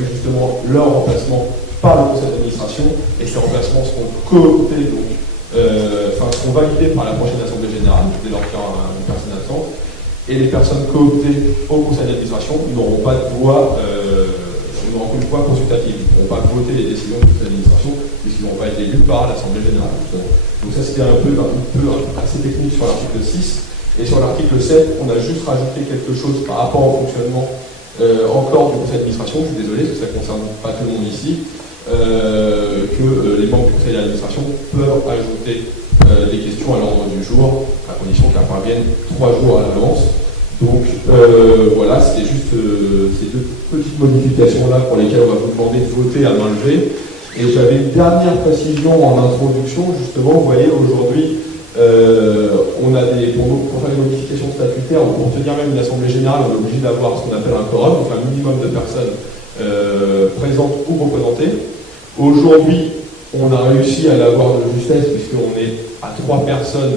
prévu justement leur remplacement par le conseil d'administration, et ces remplacements seront cooptés, donc, seront validés par la prochaine assemblée générale, dès lors qu'il y aura une personne absente, et les personnes cooptées au conseil d'administration n'auront pas de voix, n'auront qu'une voix consultative, ils ne pourront pas voter les décisions du conseil d'administration, puisqu'ils n'auront pas été élus par l'assemblée générale, justement. Donc ça, c'était un peu assez technique sur l'article 6, et sur l'article 7, on a juste rajouté quelque chose par rapport au fonctionnement encore du conseil d'administration. Je suis désolé, parce que ça ne concerne pas tout le monde ici, que les membres du conseil d'administration peuvent ajouter des questions à l'ordre du jour, à condition qu'elles parviennent 3 jours à l'avance. Donc voilà, c'était juste ces 2 petites modifications-là pour lesquelles on va vous demander de voter à main levée. Et j'avais une dernière précision en introduction, justement, vous voyez, aujourd'hui, on a pour faire les modifications statutaires, pour tenir même une assemblée générale, on est obligé d'avoir ce qu'on appelle un quorum, donc un minimum de personnes présentes ou représentées. Aujourd'hui, on a réussi à l'avoir de justesse, puisqu'on est à 3 personnes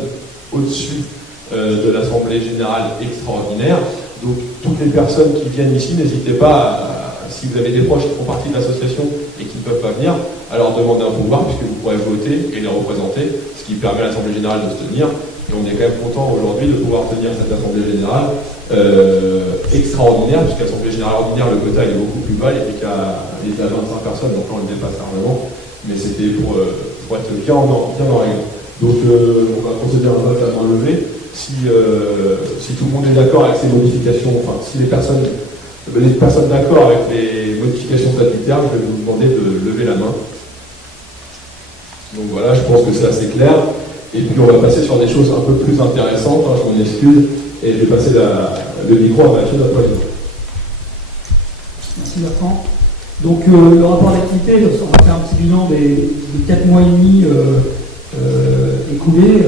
au-dessus de l'assemblée générale extraordinaire. Donc, toutes les personnes qui viennent ici, n'hésitez pas, si vous avez des proches qui font partie de l'association et qui ne peuvent pas venir, à leur demander un pouvoir, puisque vous pourrez voter et les représenter, ce qui permet à l'assemblée générale de se tenir. Et on est quand même content aujourd'hui de pouvoir tenir cette assemblée générale extraordinaire, puisque l'assemblée générale ordinaire, le quota est beaucoup plus bas, il était à 25 personnes, donc là on le dépasse largement, mais c'était pour être bien en règle. Donc on va procéder à un vote à main levée. Si tout le monde est d'accord avec ces modifications, enfin si les personnes d'accord avec les modifications statutaires, je vais vous demander de lever la main. Donc voilà, je pense que c'est assez clair. Et puis on va passer sur des choses un peu plus intéressantes, je m'en excuse, et je vais passer le micro à Mathieu, notre président. Merci Bertrand. Donc le rapport d'activité, on va faire un petit bilan des 4 mois et demi écoulés.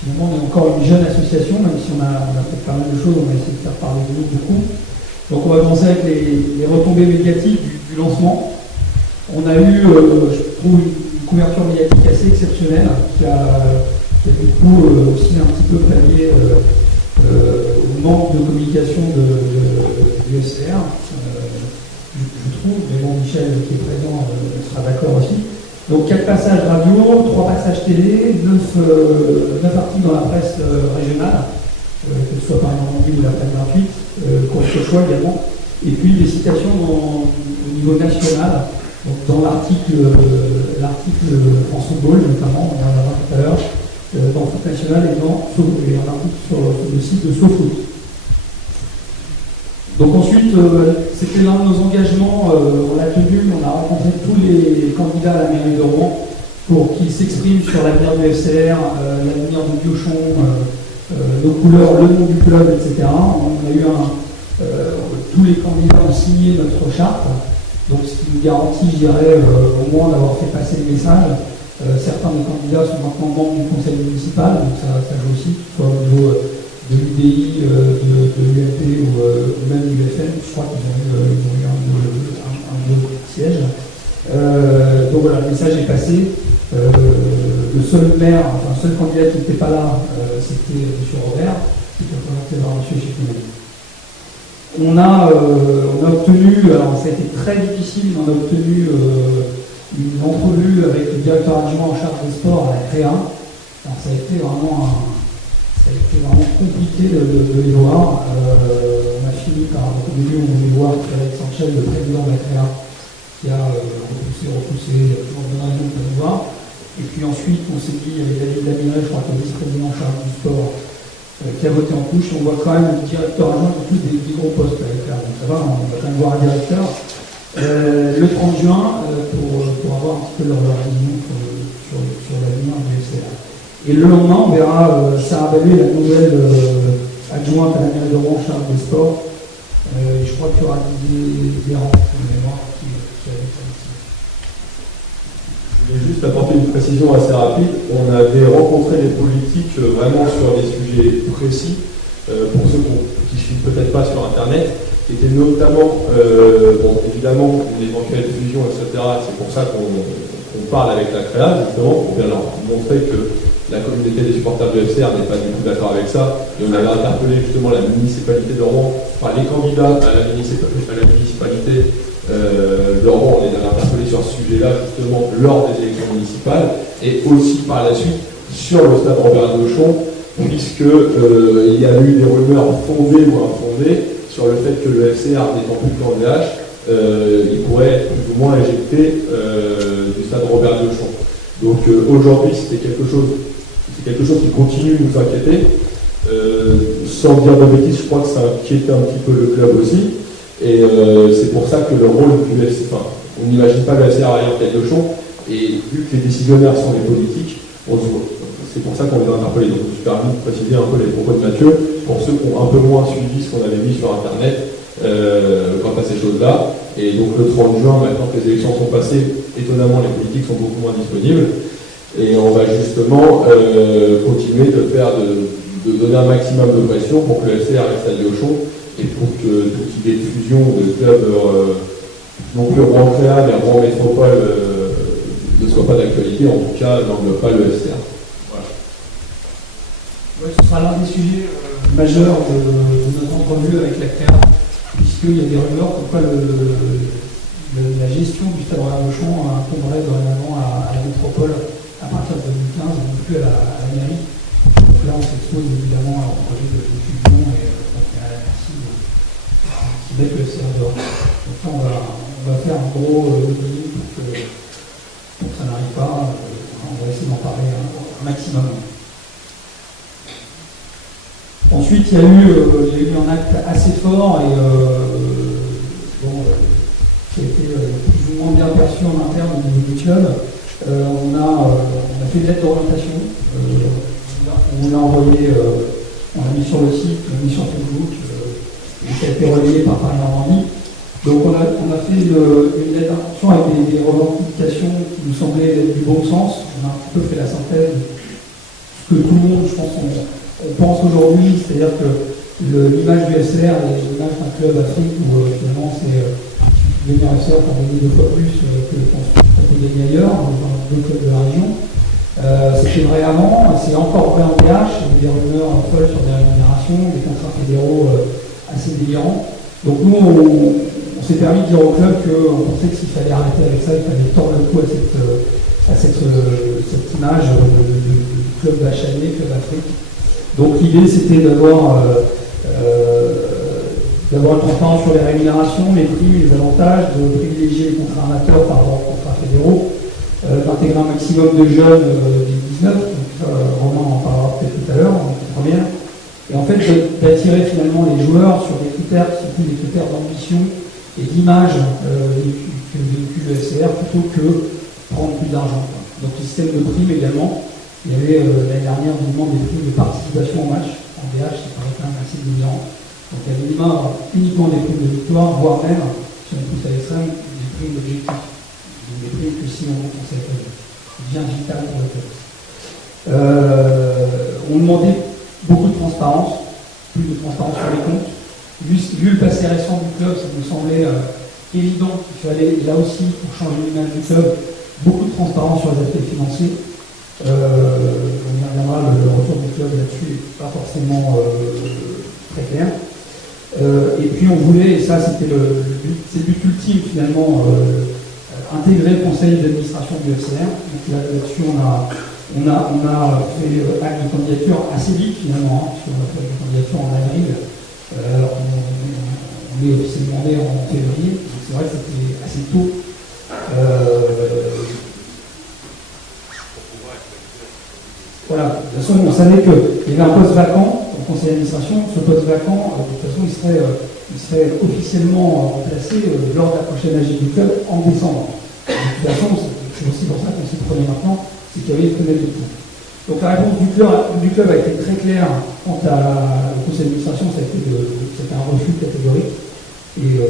Finalement, on est encore une jeune association, même si on a fait pas mal de choses, on a essayé de faire parler de nous beaucoup. Donc on va commencer avec les retombées médiatiques du lancement. On a eu, je trouve, une couverture médiatique assez exceptionnelle, qui a du coup aussi un petit peu pallié au manque de communication du SCR. Je trouve, mais bon, Michel qui est présent sera d'accord aussi. Donc 4 passages radio, 3 passages télé, 9 articles dans la presse régionale, que ce soit par Normandie ou la presse gratuite, contre choix également, et puis des citations au niveau national, donc dans l'article France Football notamment, on en a parlé tout à l'heure, dans Foot National et un article sur le site de SoFoot. Donc ensuite, c'était l'un de nos engagements, on l'a tenu, on a rencontré tous les candidats à la mairie de Rouen pour qu'ils s'expriment sur l'avenir du FCR, l'avenir du Biochon, nos couleurs, le nom du club, etc. On a eu tous les candidats ont signé notre charte, donc ce qui nous garantit, je dirais, au moins d'avoir fait passer le message. Certains des candidats sont maintenant membres du conseil municipal, donc ça joue aussi, soit au niveau de l'UDI, de l'UMP ou même du FN, je crois qu'ils ont eu un siège. Donc voilà, le message est passé. Le seul maire, enfin le seul candidat qui n'était pas là, c'était M. Robert, qui était représenté par M. Chicoulin. On a obtenu, alors ça a été très difficile, mais on a obtenu une entrevue avec le directeur adjoint en charge des sports à la CREA. Alors ça a été vraiment compliqué de les voir. On a fini par, au début, on voulait voir Frédéric Sanchez, le président de la CREA, qui a repoussé, il y a toujours de raison de nous voir. Et puis ensuite, on s'est dit, il y avait David Lamiret, je crois, qui est vice-président en charge du sport, qui a voté en touche. On voit quand même le directeur adjoint de tous des gros postes à la CREA. Donc ça va, on va quand même voir un directeur. Le 30 juin, pour avoir un petit peu leur vision sur l'avenir du FCA. Et le lendemain, on verra Sarah Ballet, la nouvelle adjointe à la mairie de Rouen en charge des sports. Je crois qu'il y aura des rangs de mémoire qui avaient ça ici. Je voulais juste apporter une précision assez rapide. On avait rencontré les politiques vraiment sur des sujets précis, pour ceux qui ne suivent peut-être pas sur Internet, qui étaient notamment, évidemment, une éventuelle fusion, etc. C'est pour ça qu'on parle avec la CREA, justement, pour bien leur montrer que la communauté des supporters de FCR n'est pas du tout d'accord avec ça. Et on avait interpellé justement la municipalité de Rouen, enfin les candidats à la municipalité sujet-là justement lors des élections municipales et aussi par la suite sur le stade Robert Gauchon, puisque il y a eu des rumeurs fondées ou infondées sur le fait que le FCR n'étant plus candidat, il pourrait être plus ou moins éjecté du stade Robert Gauchon. Donc aujourd'hui, c'est quelque chose qui continue de nous inquiéter. Sans dire de bêtises, je crois que ça inquiétait un petit peu le club aussi. Et c'est pour ça que le rôle du FC, enfin, on n'imagine pas le FCR aller en tête de champ, et vu que les décisionnaires sont les politiques, c'est pour ça qu'on les a interpellés. Donc je me suis permis de préciser un peu les propos de Mathieu, pour ceux qui ont un peu moins suivi ce qu'on avait mis sur Internet quant à ces choses-là. Et donc le 30 juin, maintenant que les élections sont passées, étonnamment les politiques sont beaucoup moins disponibles. Et on va justement continuer de donner un maximum de pression pour que le FCR reste à Gauchon et pour que toute idée de fusion de clubs non plus Rouen-Créa mais Rouen Métropole ne soit pas d'actualité, en tout cas n'englobe pas le FCR. Voilà. Ouais, ce sera l'un des sujets majeurs de notre entrevue avec la CREA, puisqu'il y a des rumeurs comme quoi la gestion du stade Robert Gauchon incomberait dorénavant à la métropole à partir de 2015, et non plus à la mairie. Donc là, on s'expose évidemment au projet de fusion et donc à la merci qui met le FCR dehors. Donc là, on va faire un gros lobbying pour que ça n'arrive pas. On va essayer d'en parler un maximum. Ensuite, il y a eu un acte assez fort et qui a été plus ou moins bien perçu en interne au niveau du club. On a fait une lettre d'orientation. On l'a envoyé, on l'a mis sur le site, on l'a mis sur Facebook, et ça a été relayé par Paris-Normandie. Donc on a fait une lettre d'intention avec des revendications qui nous semblaient du bon sens. On a un petit peu fait la synthèse de ce que tout le monde, je pense, on pense aujourd'hui, c'est-à-dire que l'image du SR est l'image d'un club Afrique où finalement c'est venir au SR pour gagner 2 fois plus que qu'on peut gagner ailleurs, dans d'autres clubs de la région. C'était vrai avant, c'est encore vrai en DH, il y a des rumeurs folles sur des rémunérations, des contrats fédéraux assez délirants. Donc nous, on s'est permis de dire au club qu'on pensait que s'il fallait arrêter avec ça, il fallait tordre le cou à cette image de club d'achalé, club d'Afrique. Donc l'idée c'était d'avoir une transparence sur les rémunérations, les prix, les avantages, de privilégier les contrats amateurs par rapport aux contrats fédéraux, d'intégrer un maximum de jeunes du 19, donc Romain en parlera peut-être tout à l'heure, en première, et en fait d'attirer finalement les joueurs sur des critères qui sont plus des critères d'ambition et d'image que véhicule le FCR plutôt que prendre plus d'argent. Donc le système de primes également, il y avait l'année dernière au moment des primes de participation au match, en DH ça paraît quand même assez délirant. Donc il y avait uniquement des primes de victoire, voire même, si on pousse à l'extrême, des primes d'objectifs. Des primes que si on s'est fait, c'est bien vital pour le club. On demandait beaucoup de transparence, plus de transparence sur les comptes. Vu le passé récent du club, ça nous semblait évident qu'il fallait, là aussi, pour changer l'image du club, beaucoup de transparence sur les aspects financiers. On y reviendra, le retour du club là-dessus n'est pas forcément très clair. Et puis on voulait, et ça c'était le but ultime finalement, intégrer le conseil d'administration du FCR. Donc là-dessus on a fait acte de candidature assez vite finalement, parce qu'on a fait une candidature en avril, on est officiellement né en février, donc c'est vrai que c'était assez tôt. Voilà, de toute façon on savait qu'il y avait un poste vacant au conseil d'administration. Ce poste vacant, de toute façon il serait officiellement remplacé lors de la prochaine AG du club en décembre. De toute façon, c'est aussi pour ça qu'on s'y prenait maintenant, c'est qu'il y avait une fenêtre de tout. Donc la réponse du club a été très claire quant au conseil d'administration, c'était un refus catégorique et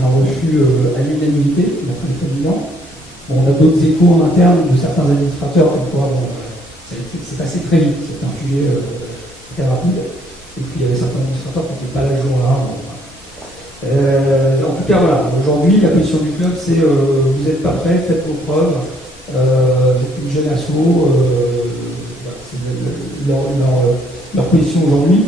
un refus à l'unanimité d'après le président. Bon, on a d'autres échos en interne de certains administrateurs, comme quoi c'est passé très vite, c'est un sujet très rapide. Et puis il y avait certains administrateurs qui n'étaient pas là le jour-là. En tout cas, voilà, aujourd'hui, la position du club, c'est vous n'êtes pas prêts, faites vos preuves, vous êtes une jeune asso, c'est leur position aujourd'hui.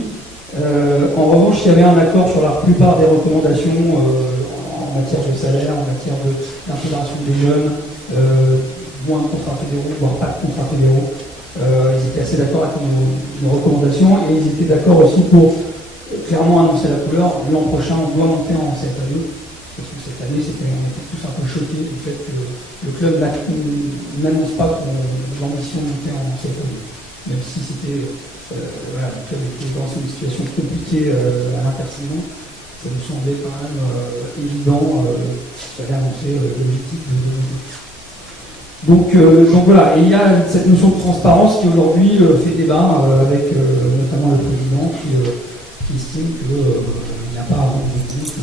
En revanche, il y avait un accord sur la plupart des recommandations en matière de salaire, en matière d'intégration des jeunes, moins de contrats fédéraux, voire pas de contrats fédéraux. Ils étaient assez d'accord avec nos recommandations et ils étaient d'accord aussi pour clairement annoncer la couleur. L'an prochain, on doit monter en CFA2, parce que cette année, on était tous un peu choqués du fait que le club n'annonce pas l'ambition de monter en CFA2. Même si c'était, voilà, le club était dans une situation compliquée à l'intersaison, ça nous semblait quand même évident qu'il fallait annoncer l'objectif de donc voilà, et il y a cette notion de transparence qui aujourd'hui fait débat avec notamment le président qui estime qu'il n'y a pas à rendre des comptes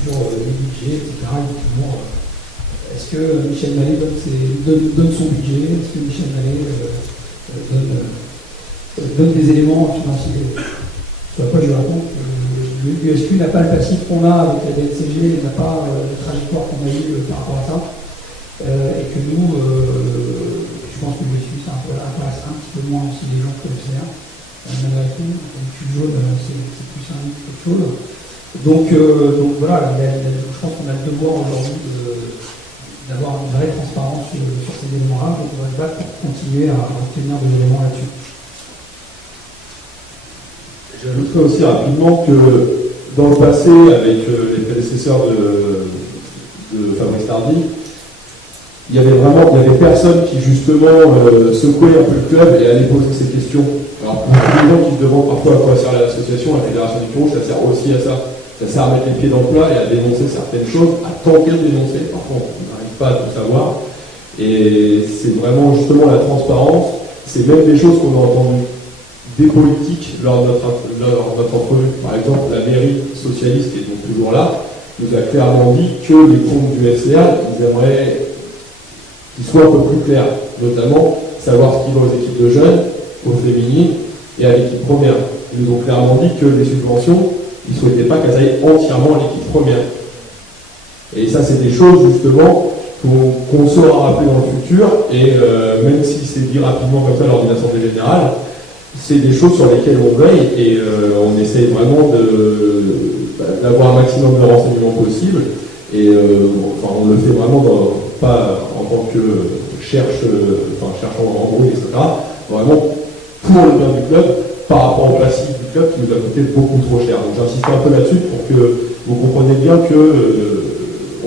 sur les budgets, etc. Est-ce que Michel Mallet donne son budget? Est-ce que Michel Mallet donne des éléments financiers? Sur quoi je lui réponds que l'USQ n'a pas le passif qu'on a avec la DNCG, n'a pas la trajectoire qu'on a eue par rapport à ça. Et que nous, je pense que l'USQ, ça intéresse un petit peu moins aussi les gens que le CR. Malgré tout, le cul jaune, c'est plus un mythe qu'autre chose. Donc voilà, je pense qu'on a le devoir aujourd'hui d'avoir une vraie transparence sur ces éléments-là. Donc on va se battre pour continuer à obtenir des éléments là-dessus. J'ajouterais aussi rapidement que dans le passé, avec les prédécesseurs de Fabrice Tardy, il y avait personne qui justement secouait un peu le club et allait poser ces questions. Alors pour les gens qui se demandent parfois à quoi sert l'association, la fédération du Piron, ça sert aussi à ça. Ça sert à mettre les pieds dans le plat et à dénoncer certaines choses, à tenter de dénoncer. Parfois on n'arrive pas à tout savoir. Et c'est vraiment justement la transparence. C'est même des choses qu'on a entendues des politiques lors de notre entrevue. Par exemple, la mairie socialiste, qui est donc toujours là, nous a clairement dit que les comptes du FCA, ils aimeraient qu'ils soient un peu plus clairs, notamment savoir ce qui va aux équipes de jeunes, aux féminines et à l'équipe première. Ils nous ont clairement dit que les subventions, ils ne souhaitaient pas qu'elles aillent entièrement à l'équipe première. Et ça, c'est des choses justement qu'on saura rappeler dans le futur, et même si c'est dit rapidement comme ça lors d'une assemblée générale, c'est des choses sur lesquelles on veille et on essaye vraiment d'avoir un maximum de renseignements possible. Et on le fait vraiment pas en tant que cherchant en gros, etc. Vraiment pour le bien du club, par rapport au passif du club qui nous a coûté beaucoup trop cher. Donc j'insiste un peu là-dessus pour que vous compreniez bien que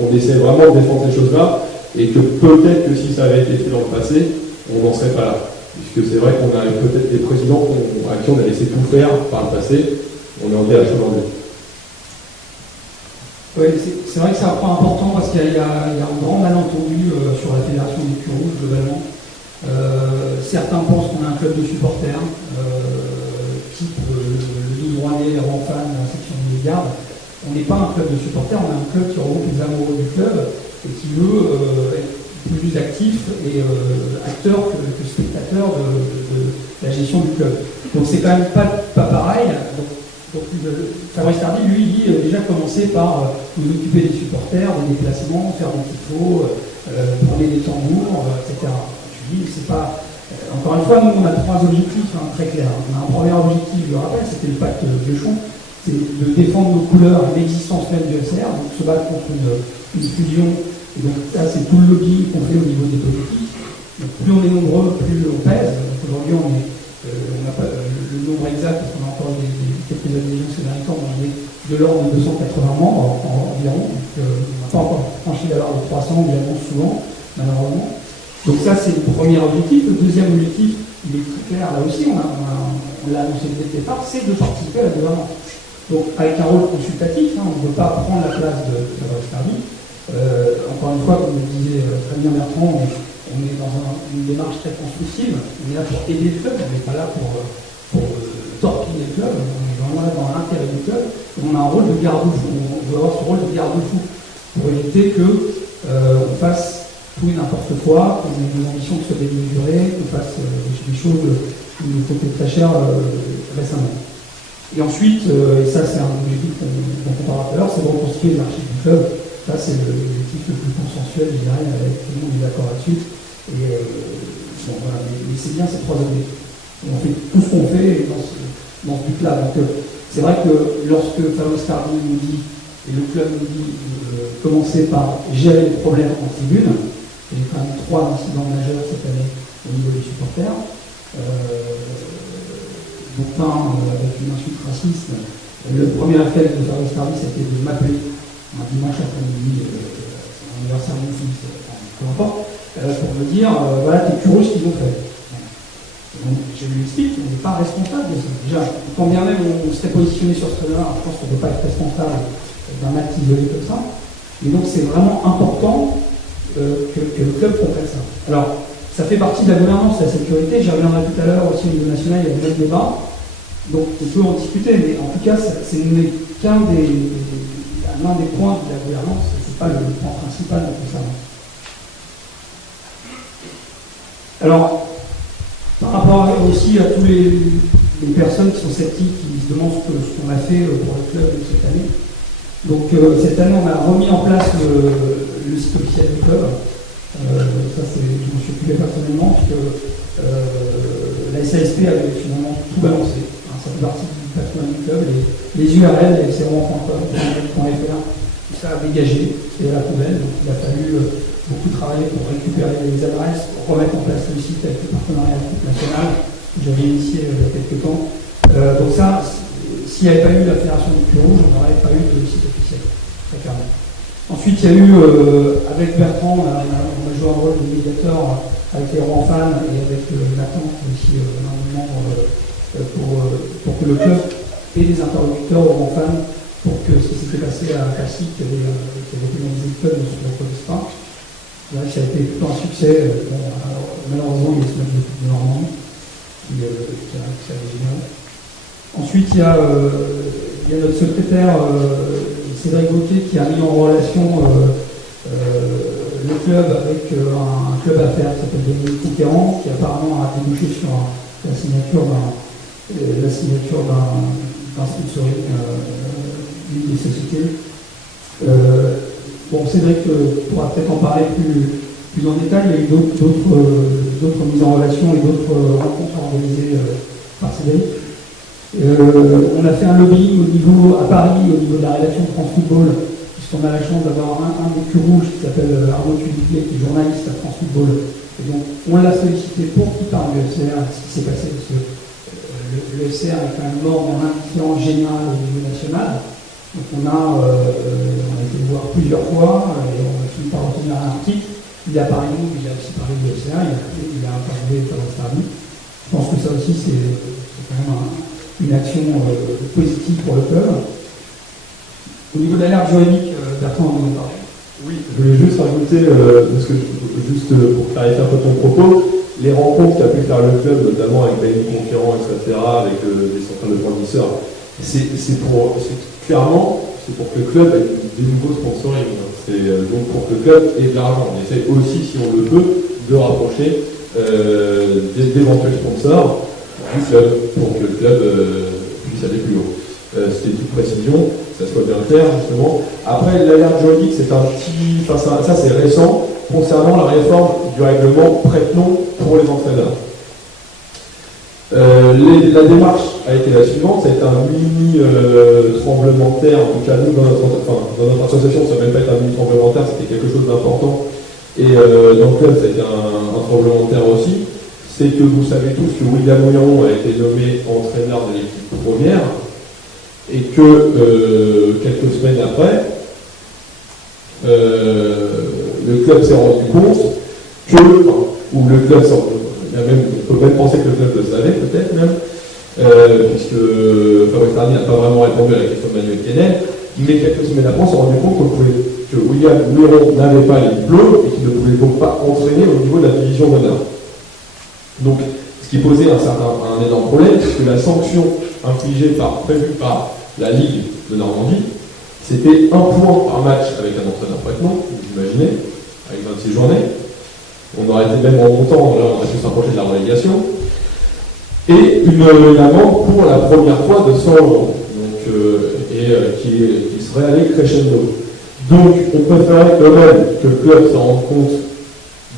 on essaie vraiment de défendre ces choses-là et que peut-être que si ça avait été fait dans le passé, on n'en serait pas là. Puisque c'est vrai qu'on a peut-être des présidents à qui on a laissé tout faire par le passé, on est en DH aujourd'hui. Oui, c'est vrai que c'est un point important parce qu'il y a un grand malentendu sur la fédération des Piron globalement. Certains pensent qu'on a un club de supporters, type le Rouennais, les Renfans, la section de garde. On n'est pas un club de supporters, on a un club qui regroupe les amoureux du club et qui veut être plus actif et acteur que spectateur de la gestion du club. Donc c'est quand même pas pareil. Donc Fabrice Tardy, lui, dit déjà commencer par nous occuper des supporters, des déplacements, faire des tifos, prendre des tambours, etc. Je dis, c'est pas. Encore une fois, nous, on a trois objectifs très clairs. On a un premier objectif, je le rappelle, c'était le pacte Piochon, c'est de défendre nos couleurs et l'existence même du FCR, donc se battre contre une fusion. Et donc, ça, c'est tout le lobbying qu'on fait au niveau des politiques. Donc, plus on est nombreux, plus on pèse. Aujourd'hui, on n'a pas le nombre exact, parce qu'on a encore quelques adhésions ces derniers temps, on est de l'ordre de 280 membres environ. Donc, on n'a pas encore franchi la barre de 300, on l'annonce souvent, malheureusement. Donc ça, c'est le premier objectif. Le deuxième objectif, il est très clair, là aussi, on l'a annoncé dès le départ, c'est de participer à la gouvernance. Donc avec un rôle consultatif, on ne veut pas prendre la place de Fabrice Tardy. Encore une fois, comme le disait très bien Bertrand, on est dans une démarche très constructive. On est là pour aider le club, on n'est pas là pour torpiller le club, on est vraiment là dans l'intérêt du club. Et on a un rôle de garde-fou, on veut avoir ce rôle de garde-fou pour éviter qu'on fasse tout et n'importe quoi, qu'on ait des ambitions qui soient démesurées, qu'on fasse des choses qui nous coûtent très cher récemment. Et ensuite, et ça c'est un objectif dont on parlera tout à l'heure, c'est de reconstituer les archives du club. Ça c'est l'objectif le plus consensuel, je dirais, avec tout le monde est d'accord là-dessus. Et voilà, mais c'est bien ces trois objectifs. Et on fait tout ce qu'on fait dans ce but-là. Donc c'est vrai que lorsque Fabrice Tardy nous dit Et le club nous dit commencer par gérer les problèmes en tribune. Il y a quand même 3 incidents majeurs cette année au niveau des supporters. Donc avec une insulte raciste. Le premier réflexe de faire le service c'était de m'appeler un dimanche après-midi, c'est l'anniversaire de mon fils, peu importe, pour me dire voilà tes curous ce qu'ils ont fait. Donc, je lui explique qu'on n'est pas responsable de ça. Déjà, quand bien même on s'était positionné sur ce là, je pense qu'on ne peut pas être responsable d'un acte isolé comme ça. Et donc c'est vraiment important que le club comprenne ça. Alors, ça fait partie de la gouvernance, de la sécurité. J'y reviendrai tout à l'heure aussi au niveau national, il y a le même débat. Donc on peut en discuter, mais en tout cas, c'est qu'un l'un des points de la gouvernance, c'est pas le point principal de tout ça. Alors, par rapport aussi à tous les personnes qui sont sceptiques, qui se demandent ce qu'on a fait pour le club cette année. Donc cette année, on a remis en place le site officiel du club. Ça, je m'en suis occupé personnellement, puisque la SASP avait finalement tout balancé. Ça fait partie du patrimoine du club. Les URL, les fcrouen.com.fr, tout ça a dégagé, c'était à la poubelle. Donc il a fallu beaucoup travailler pour récupérer les adresses, pour remettre en place le site avec le partenariat avec l'équipe nationale, que j'avais initié il y a quelques temps. Donc ça, s'il n'y avait pas eu la Fédération du Puy Rouge, on n'aurait pas eu de site officiel, très clairement. Ensuite, il y a eu, avec Bertrand, on a joué un rôle de médiateur avec les Rouen-Fans et avec Nathan, qui est aussi un membre pour que le club ait des interlocuteurs aux Rouen-Fans pour que ce qui s'était passé à Cassis, qui avait pénalisé le club, ne se reproduise pas. Là, ça a été plutôt un succès. Alors, malheureusement, il y a ce match de Coupe de Normandie qui a génial. Ensuite, il y a notre secrétaire Cédric Gauthier qui a mis en relation le club avec un club à faire qui s'appelle Dominique Conquérant, qui apparemment a débouché sur la signature d'un sponsoring d'une des sociétés. Bon, Cédric pourra peut-être en parler plus en détail. Il y a eu d'autres mises en relation et d'autres rencontres organisées par Cédric. On a fait un lobbying à Paris, au niveau de la rédaction de France Football, puisqu'on a la chance d'avoir un des plus rouges qui s'appelle Arnaud Tulipier, qui est journaliste à France Football. Et donc, on l'a sollicité pour qu'il parle du FCR, ce qui s'est passé, parce que le FCR est quand même mort dans l'indifférence générale au niveau national. Donc, on a été le voir plusieurs fois, et on a fini par obtenir un article. Il a parlé de nous, il a aussi parlé du FCR, il a parlé de Paris. Je pense que ça aussi, c'est quand même une action positive pour le club. Au niveau de l'alerte juridique, Bertrand en a parlé. Oui, je voulais juste rajouter, juste pour clarifier un peu ton propos, les rencontres qu'a pu faire le club, notamment avec Dominique Conquérant, etc., avec des centrales de fournisseurs, clairement, c'est pour que le club ait des nouveaux sponsoring. C'est donc pour que le club ait de l'argent. On essaie aussi, si on le peut, de rapprocher d'éventuels sponsors du club pour que le club puisse aller plus haut. C'était une petite précision, que ça soit bien clair justement. Après, l'alerte juridique, c'est ça c'est récent concernant la réforme du règlement prête-nom pour les entraîneurs. La démarche a été la suivante, ça a été un mini tremblement de terre, en tout cas nous dans notre association ça n'a même pas été un mini tremblement de terre, c'était quelque chose d'important. Et dans le club ça a été un tremblement de terre aussi. C'est que vous savez tous que William Ouiron a été nommé entraîneur de l'équipe première et que quelques semaines après, le club s'est rendu compte on peut même penser que le club le savait peut-être même, puisque Fabrice Tardy n'a pas vraiment répondu à la question de Manuel Kennel, mais quelques semaines après on s'est rendu compte que William Ouiron n'avait pas les diplômes et qu'il ne pouvait donc pas entraîner au niveau de la division d'honneur. Donc, ce qui posait un énorme problème, c'est que la sanction prévue par la Ligue de Normandie, c'était 1 point par match avec un entraîneur prête-nom, vous imaginez, avec 26 journées. On aurait été même en montant, là on aurait pu s'approcher de la relégation. Et une amende pour la première fois de 100 €, qui serait allé crescendo. Donc, on préférait quand même que le club s'en rende compte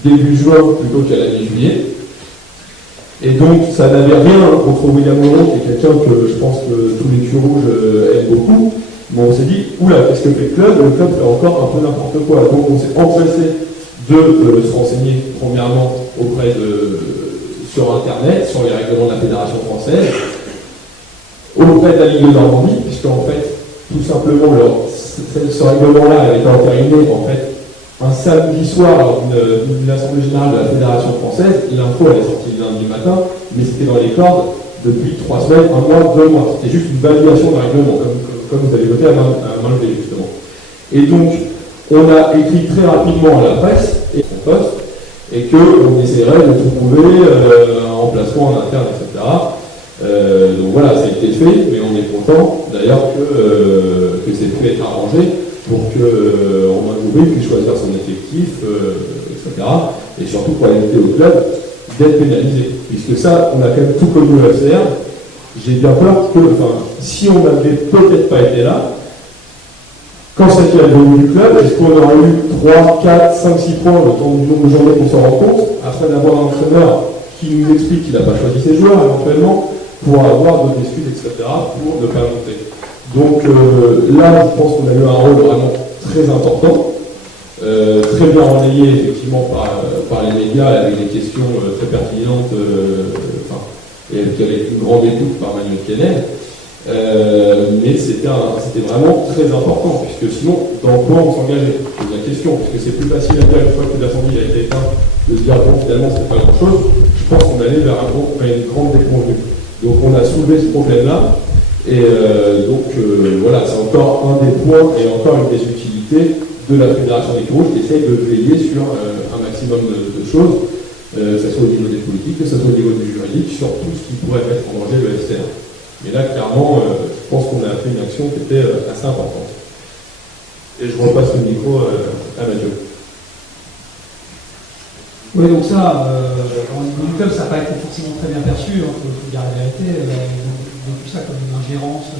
début juin plutôt qu'à la mi-juillet. Et donc, ça n'avait rien contre William Ouiron, qui est quelqu'un que je pense que tous les culs rouges aiment beaucoup. Mais on s'est dit, oula, qu'est-ce que fait le club? Le club fait encore un peu n'importe quoi. Donc on s'est empressé de se renseigner premièrement sur Internet, sur les règlements de la Fédération française, auprès de la Ligue de Normandie, puisqu'en fait, tout simplement, ce règlement-là a été entériné en fait un samedi soir lors d'une assemblée générale de la Fédération française. L'info elle est sortie le lundi matin, mais c'était dans les cordes depuis 3 semaines, 1 mois, 2 mois. C'était juste une validation d'un règlement, comme vous avez voté à main levée, justement. Et donc, on a écrit très rapidement à la presse et son poste, et qu'on essaierait de trouver un emplacement en interne, etc. Donc voilà, ça a été fait, mais on est content d'ailleurs que c'est pu être arrangé pour que Romain Gouvet puisse choisir son effectif, etc. Et surtout pour éviter au club d'être pénalisé. Puisque ça, on a quand même tout connu au FCR. J'ai bien peur que, si on n'avait peut-être pas été là, quand c'était la venue du club, est-ce qu'on aurait eu 3, 4, 5, 6 points le temps du nombre de journées qu'on s'en rend compte, après d'avoir un entraîneur qui nous explique qu'il n'a pas choisi ses joueurs éventuellement, pour avoir d'autres excuses, etc., pour ne pas monter. Donc là, je pense qu'on a eu un rôle vraiment très important, très bien relayé effectivement par les médias, avec des questions très pertinentes, et avec une grande écoute par Manuel Kennel. Mais c'était vraiment très important, puisque sinon, dans quoi on s'engageait? C'est la question, puisque c'est plus facile à dire une fois que l'incendie a été éteint, de se dire bon, finalement, c'était pas grand-chose. Je pense qu'on allait vers une grande déconvenue. Donc on a soulevé ce problème-là, et voilà, c'est encore un des points et encore une des utilités de la Fédération des Rouges qui essaye de veiller sur un maximum de choses, que ce soit au niveau des politiques, que ce soit au niveau du juridique, sur tout ce qui pourrait mettre en danger le FCR. Mais là, clairement, je pense qu'on a fait une action qui était assez importante. Et je repasse le micro à Mathieu. Oui, donc ça, au niveau du club, ça n'a pas été forcément très bien perçu, il faut dire la vérité. On a vu ça comme une ingérence.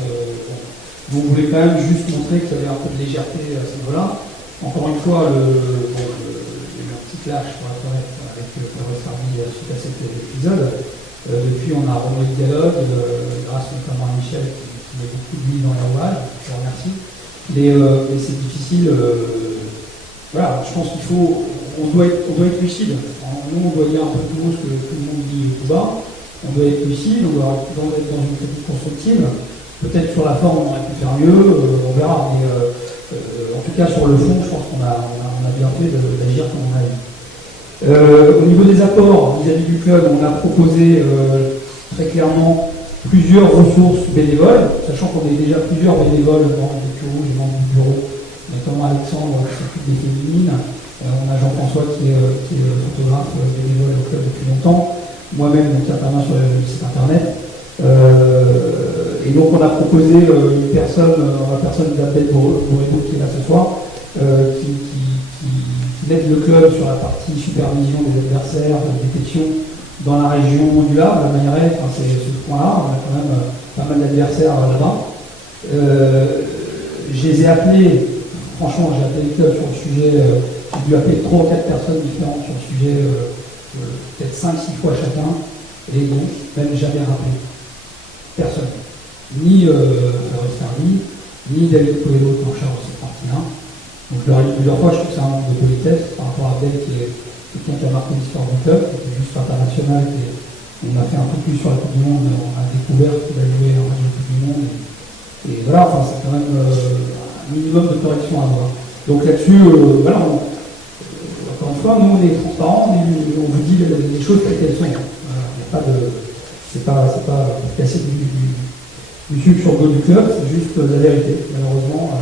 Donc on voulait quand même juste montrer qu'il y avait un peu de légèreté à ce niveau-là. Encore une fois, il y a eu un petit clash pour être honnête avec Fabrice Hardy suite à cet épisode. Depuis, on a renoué le dialogue, grâce notamment à Michel qui met beaucoup de vie dans l'ouvrage, je vous remercie. Mais c'est difficile. Voilà, je pense on doit être lucide. Nous, on doit dire un peu plus haut ce que tout le monde dit tout bas. On doit être lucide, on doit être dans une critique constructive. Peut-être sur la forme, on aurait pu faire mieux, on verra. Mais en tout cas, sur le fond, je pense qu'on a bien fait d'agir comme on a dit. Au niveau des apports vis-à-vis du club, on a proposé très clairement plusieurs ressources bénévoles, sachant qu'on est déjà plusieurs bénévoles dans le bureau, les membres du bureau, notamment Alexandre qui s'occupe des féminines. On a Jean-François qui est photographe bénévole au club depuis longtemps, moi-même qui intervient sur le site internet. Et donc on a proposé une personne, la personne d'Abdel Bourredou qui est là ce soir, qui aide le club sur la partie supervision des adversaires, de détection dans la région du Havre, la Mailleraie, c'est ce point-là, on a quand même pas mal d'adversaires là-bas. Je les ai appelés, franchement j'ai appelé le club sur le sujet, j'ai dû appeler 3 ou 4 personnes différentes sur le sujet, peut-être 5-6 fois chacun, et donc même jamais rappelé. Personne. Ni Fabrice Hardy, ni David Coelho qui est en charge de cette partie-là. Donc je leur ai dit plusieurs fois, je trouve que c'est un manque de politesse par rapport à Abdel qui est quelqu'un qui a marqué l'histoire du club, qui était juste international, on a fait un peu plus sur la Coupe du Monde, on a découvert qu'il a joué en match de Coupe du Monde, et voilà, c'est quand même un minimum de correction à avoir. Donc là-dessus, voilà, encore une fois, nous on est transparents, on vous dit les choses telles qu'elles sont. Il n'y a pas de... C'est pas casser du sucre sur le dos du club, c'est juste la vérité, malheureusement.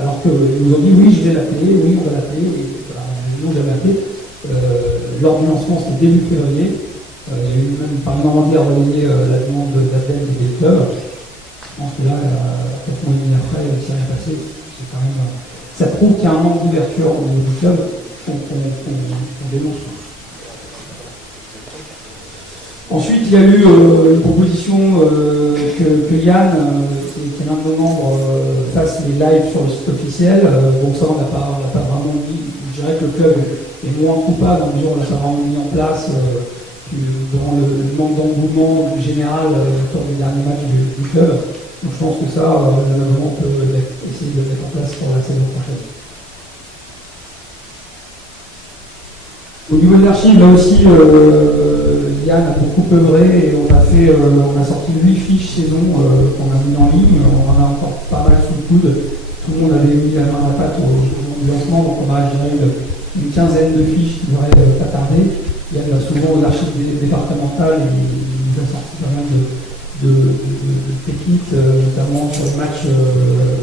Alors qu'ils nous ont dit oui, je vais l'appeler, oui, on va l'appeler, et voilà, ils n'ont jamais appelé. Lors du lancement, c'était début février. Il y a eu même par Normandie à relayer la demande d'appel des clubs. Je pense que là, 4 mois et demi après, il s'est rien passé. C'est quand même, ça prouve qu'il y a un manque d'ouverture au niveau du club qu'on dénonce. Ensuite, il y a eu une proposition que Yann, qui est l'un de nos membres, fasse les lives sur le site officiel. Donc ça, on n'a pas vraiment dit. Je dirais que le club est moins coupable en mesure où on l'a pas vraiment mis en place durant le manque d'engouement général autour des derniers matchs du club. Donc je pense que ça, on peut essayer de le mettre en place pour la saison prochaine. Au niveau de l'archive, là aussi, Yann a beaucoup œuvré et on a sorti 8 fiches saison qu'on a mis en ligne. On en a encore pas mal sous le coude. Tout le monde avait mis la main à la pâte au lancement, donc on a géré une quinzaine de fiches qui devraient pas tarder. Yann a souvent aux archives départementales, il nous a sorti pas mal de techniques, notamment sur le match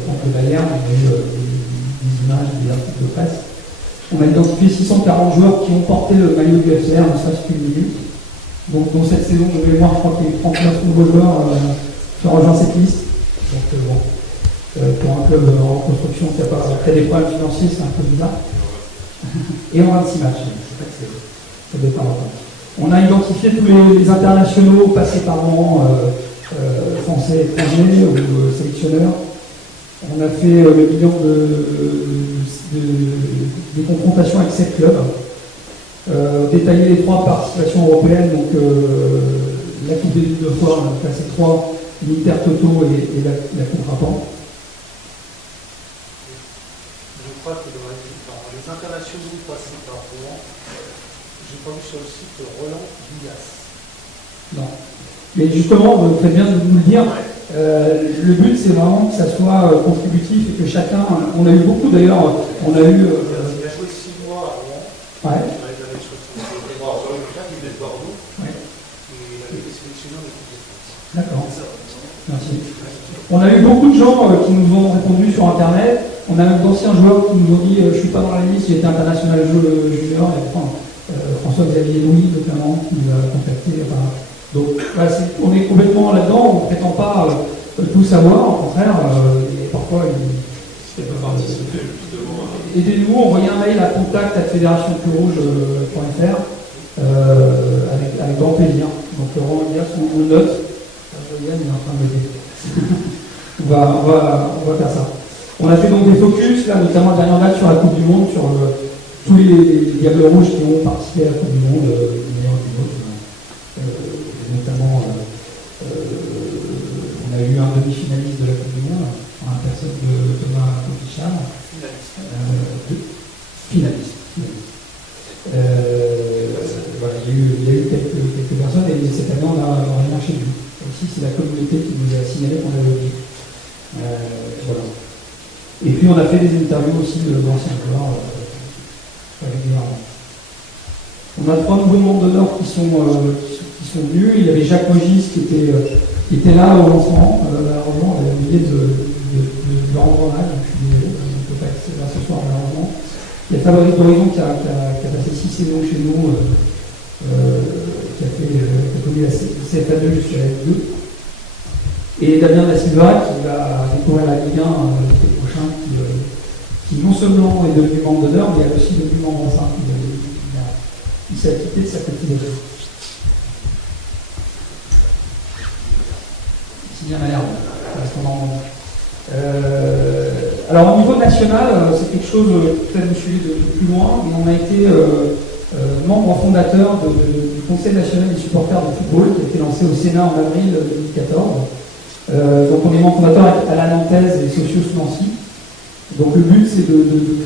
contre le Bayern. On a eu des images, des articles de presse. On a identifié 640 joueurs qui ont porté le maillot du FCR, ne serait-ce qu'une minute. Donc dans cette saison de mémoire, je crois qu'il y a eu 39 nouveaux joueurs qui ont rejoint cette liste. Donc pour un club en reconstruction qui a pas fait des problèmes financiers, c'est un peu bizarre. Et en 26 matchs, c'est vrai que ça dépend. On a identifié tous les internationaux passés par an, français, étrangers ou sélectionneurs. On a fait le bilan des confrontations avec 7 clubs. Détailler les 3 participations européennes, donc la Coupe des Ligues de fois, on a classé 3, l'Inter Toto et la Coupe Rappan. Je crois que dans les internationaux passés par Rouen, j'ai pas vu sur le site Roland Villas. Non. Mais justement, vous faites bien de nous le dire. Le but, c'est vraiment que ça soit contributif et que chacun. On a eu beaucoup d'ailleurs. On a eu. Il a joué 6 mois à Rouen. Ouais. Il avait de Bordeaux. Ouais. Et il avait été sélectionné en équipe de France. D'accord. Merci. On a eu beaucoup de gens qui nous ont répondu sur Internet. On a eu d'anciens joueurs qui nous ont dit je ne suis pas dans la liste, j'ai été international junior. François-Xavier Louis, notamment, qui nous a contacté. Donc, voilà, on est complètement là-dedans, on ne prétend pas tout savoir, au contraire, et parfois, aidez-nous, envoyez un mail à contact@fédérationpurouge.fr avec grand plaisir. Donc, Laurent Elias, on note. Yann est en train de m'aider. on va faire ça. On a fait donc des focus, là, notamment la dernière date sur la Coupe du Monde, sur tous les Diables Rouges qui ont participé à la Coupe du Monde, notamment, on a eu un demi-finaliste de la Coupe du Monde, en la personne de Thomas Cofichard. Finaliste. Voilà, il y a eu quelques personnes, et cette année, on n'a rien chez lui. Aussi, c'est la communauté qui nous a signalé qu'on avait oublié. Voilà. Et puis, on a fait des interviews aussi de l'ancien joueur régulièrement. On a 3 nouveaux membres d'honneur qui sont venus. Il y avait Jacques Mogis qui était là au lancement. Malheureusement, on avait oublié de le rendre hommage. Donc on ne peut pas être là ce soir, malheureusement. Il y a Fabrice d'Horizon qui a passé 6 saisons chez nous, qui a connu la CFA2 jusqu'à la Ligue 2. Et Damien Da Silva qui va découvrir la Ligue 1 l'été prochain, qui non seulement est devenu membre d'honneur, mais est aussi devenu membre enceinte. Il s'est acquitté de sa petite œuvre. C'est bien malherbe, alors au niveau national, c'est quelque chose peut-être de suivi de plus loin, mais on a été membre fondateur du Conseil national des supporters de football qui a été lancé au Sénat en avril 2014. Donc on est membre fondateur à la Nantaise et Socios Nancy. Donc le but c'est de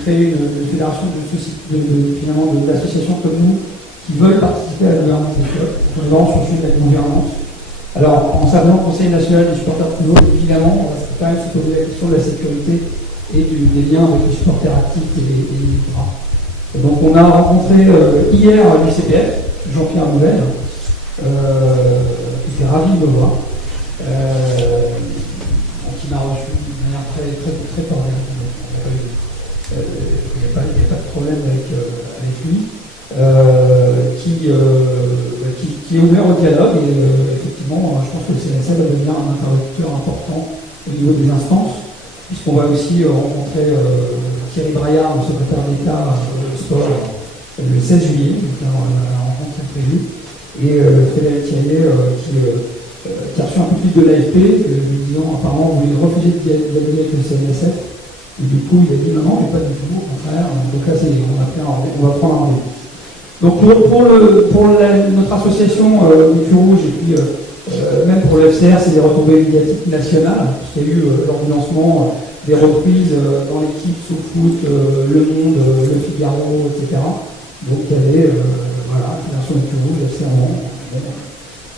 créer une fédération d'associations comme nous qui veulent participer à la gouvernance des clubs. On est vraiment sur le sujet de la gouvernance. Alors en s'appelant Conseil national des supporters de football, évidemment, on va quand même se poser la question de la sécurité et des liens avec les supporters actifs et les migrants. Donc on a rencontré hier l'UCPF, Jean-Pierre Nouvel, qui était ravi de me voir, qui m'a reçu d'une manière très, très, très cordiale. Il n'y a pas de problème avec lui, qui est ouvert au dialogue et effectivement, je pense que le CNSA va devenir un interlocuteur important au niveau des instances, puisqu'on va aussi rencontrer Thierry Braillard, le secrétaire d'État au sport, le 16 juillet, donc la rencontre est prévue, et Frédéric Thierry qui a reçu un coup de fil de l'AFP, lui disant apparemment vous voulez refuser de dialoguer avec le CNSF, et du coup il a dit non, mais pas du tout, au contraire, donc là c'est on va prendre un rendez-vous. Donc pour notre association Mutu Rouge et puis Même pour le FCR, c'est des retombées médiatiques nationales. Il y a eu lors du lancement des reprises dans l'équipe SoFoot, Le Monde, Le Figaro, etc. Donc il y avait Fédération du Rouge, FC Rouen.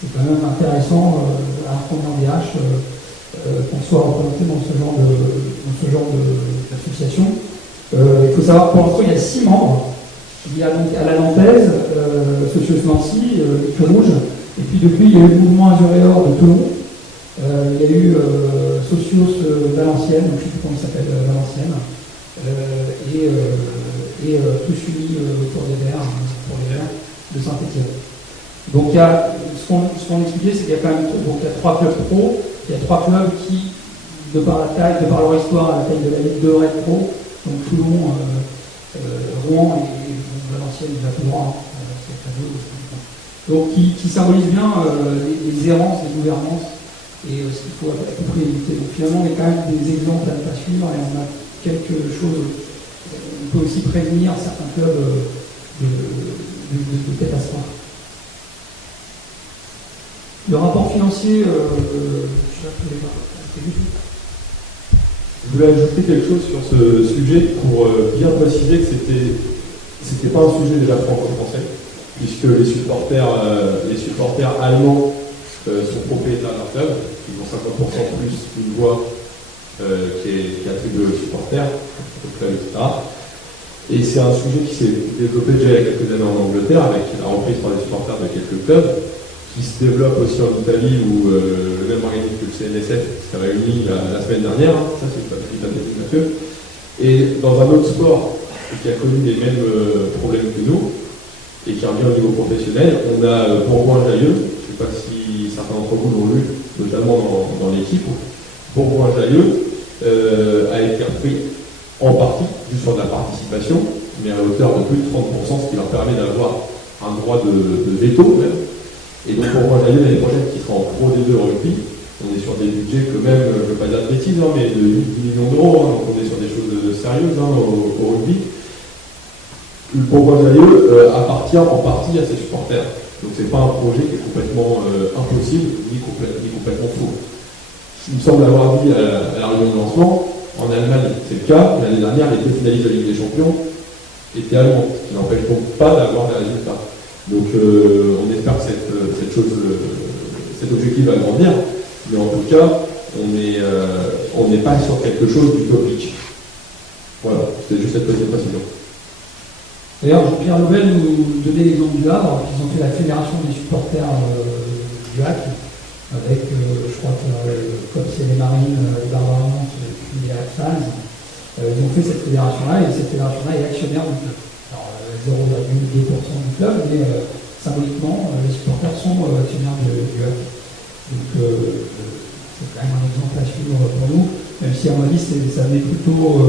C'est quand même intéressant à un premier DH qu'on soit représenté dans ce genre d'association. Il faut savoir que pour l'instant, il y a 6 membres. Il y a donc à la Nantaise, Socios Nancy, l'équipe rouge, et puis depuis, il y a eu le mouvement Azuréor de Toulon, il y a eu Socios Valenciennes, donc je ne sais plus comment il s'appelle, Valenciennes, et Tous Unis pour les Verts de Saint-Étienne. Donc il y a, ce qu'on expliquait, c'est qu'il y a quand même donc, il y a 3 clubs pro, il y a 3 clubs qui, de par la taille, de par leur histoire, à la taille de la Ligue 2 Red Pro, donc Toulon, Rouen et Valenciennes, déjà tout droit, donc qui symbolise bien les errances des gouvernances et ce qu'il faut à peu près éviter. Donc finalement, on a quand même des exemples à ne pas suivre et on a quelque chose. On peut aussi prévenir certains clubs de catastrophe. Le rapport financier, je voulais ajouter quelque chose sur ce sujet pour bien préciser que c'était pas un sujet déjà franco-français, puisque les supporters allemands sont propriétaires d'un club, ils ont 50% plus une voix qui est attribuée aux supporters, au club, etc. Et c'est un sujet qui s'est développé déjà il y a quelques années en Angleterre, avec la reprise par les supporters de quelques clubs, qui se développe aussi en Italie, où le même organisme que le CNSF s'est réuni la semaine dernière, ça c'est pas Mathieu, et dans un autre sport qui a connu les mêmes problèmes que nous, et qui revient au niveau professionnel, on a Bourgoin-Jallieu, je ne sais pas si certains d'entre vous l'ont lu, notamment dans l'équipe. Bourgoin-Jallieu a été repris en partie, juste sur de la participation, mais à hauteur de plus de 30%, ce qui leur permet d'avoir un droit de veto même. Et donc Bourgoin-Jallieu l'année prochaine qui sera en Pro D2 rugby, on est sur des budgets que même, je ne veux pas dire de bêtises, mais de 10 millions d'euros, donc on est sur des choses sérieuses au rugby. Le Bourgoin-Jallieu appartient en partie à ses supporters. Donc c'est pas un projet qui est complètement impossible ni complètement faux. Il me semble avoir dit à la réunion de lancement, en Allemagne c'est le cas, l'année dernière les 2 finalistes de la Ligue des Champions étaient allemands, ce qui n'empêche donc pas d'avoir des résultats. Donc on espère que cet objectif va grandir, mais en tout cas on n'est pas sur quelque chose d'utopique. Voilà, c'est juste cette petite précision. D'ailleurs, Pierre Louvel nous donnait l'exemple du Havre, qu'ils ont fait la fédération des supporters du HAC, avec, je crois que comme c'est les Marines, les Barbarians, puis les HAC fans, ils ont fait cette fédération-là, et cette fédération-là est actionnaire du club. Alors, 0,2% du club, mais symboliquement, les supporters sont actionnaires du HAC. Donc, c'est quand même un exemple à suivre pour nous, même si à mon avis, ça met plutôt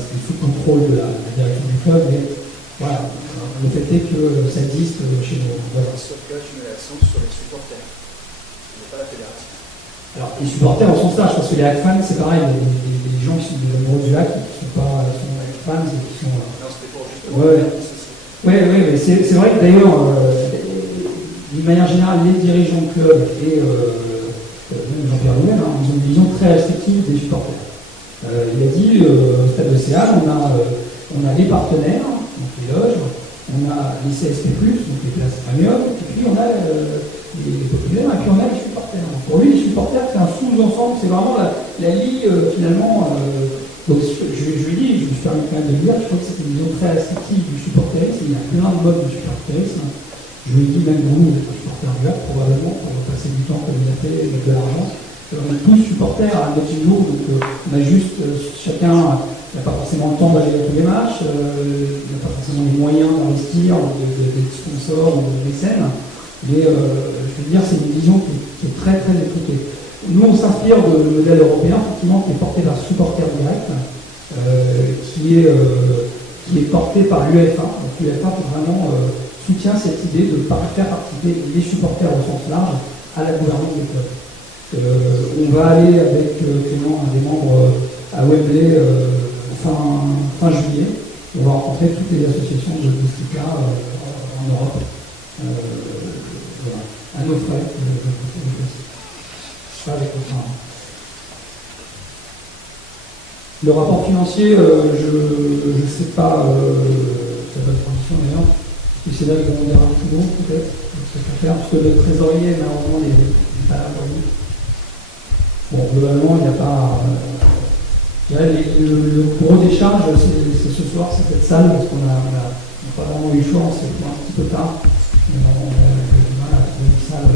c'est sous contrôle de la direction du club, mais voilà, le fait est que ça existe chez nous. Voilà. Sauf que là, tu mets l'accent sur les supporters, mais pas la fédération. Alors, les supporters au sens large, parce que les hack fans, c'est pareil, les gens qui sont des amoureux du hack, qui sont pas hack fans, et qui sont. Non, c'était pour justement. Oui, mais c'est vrai que d'ailleurs, d'une manière générale, les dirigeants de club et même Jean-Pierre Louvel, ils ont une vision très restrictive des supporters. Il a dit, au stade de CH, on a les partenaires, donc les loges, on a les CSP+, donc les places premium, et puis on a les populaires, et puis on a les supporters. Donc pour lui, les supporters, c'est un sous-ensemble, c'est vraiment la ligne, finalement. Donc je lui dis, je me suis permis quand même de lui dire, je crois que c'est une vision très restrictive du supporterisme, il y a plein de modes de supporterisme. Je lui ai dit, même vous, vous êtes un supporter du HAC, probablement, pour passer du temps comme il a fait, avec de l'argent. On est tous supporters à notre niveau, donc on a juste, chacun n'a pas forcément le temps d'aller à tous les matchs, n'a pas forcément les moyens d'investir, des sponsors, des scènes, mais je veux dire, c'est une vision qui est très très écoutée. Nous, on s'inspire du modèle européen, effectivement, qui est porté par supporter direct, qui est porté par l'UEFA. Donc l'UEFA vraiment soutient cette idée de faire participer les supporters au sens large à la gouvernance des clubs. On va aller avec Clément, un des membres, à Wembley fin juillet. On va rencontrer toutes les associations de ce type-là en Europe. Voilà. à nos frais. Pas avec enfin, le rapport financier, je ne sais pas, ça va être condition d'ailleurs, et c'est là qu'ils vont dire un petit mot peut-être, parce que le trésorier, malheureusement, n'est pas là pour nous. Bon, globalement, il n'y a pas. Le gros des charges, c'est ce soir, c'est cette salle, parce qu'on n'a pas vraiment eu le choix, on s'est fait un petit peu tard. Mais on a eu du mal à trouver une salle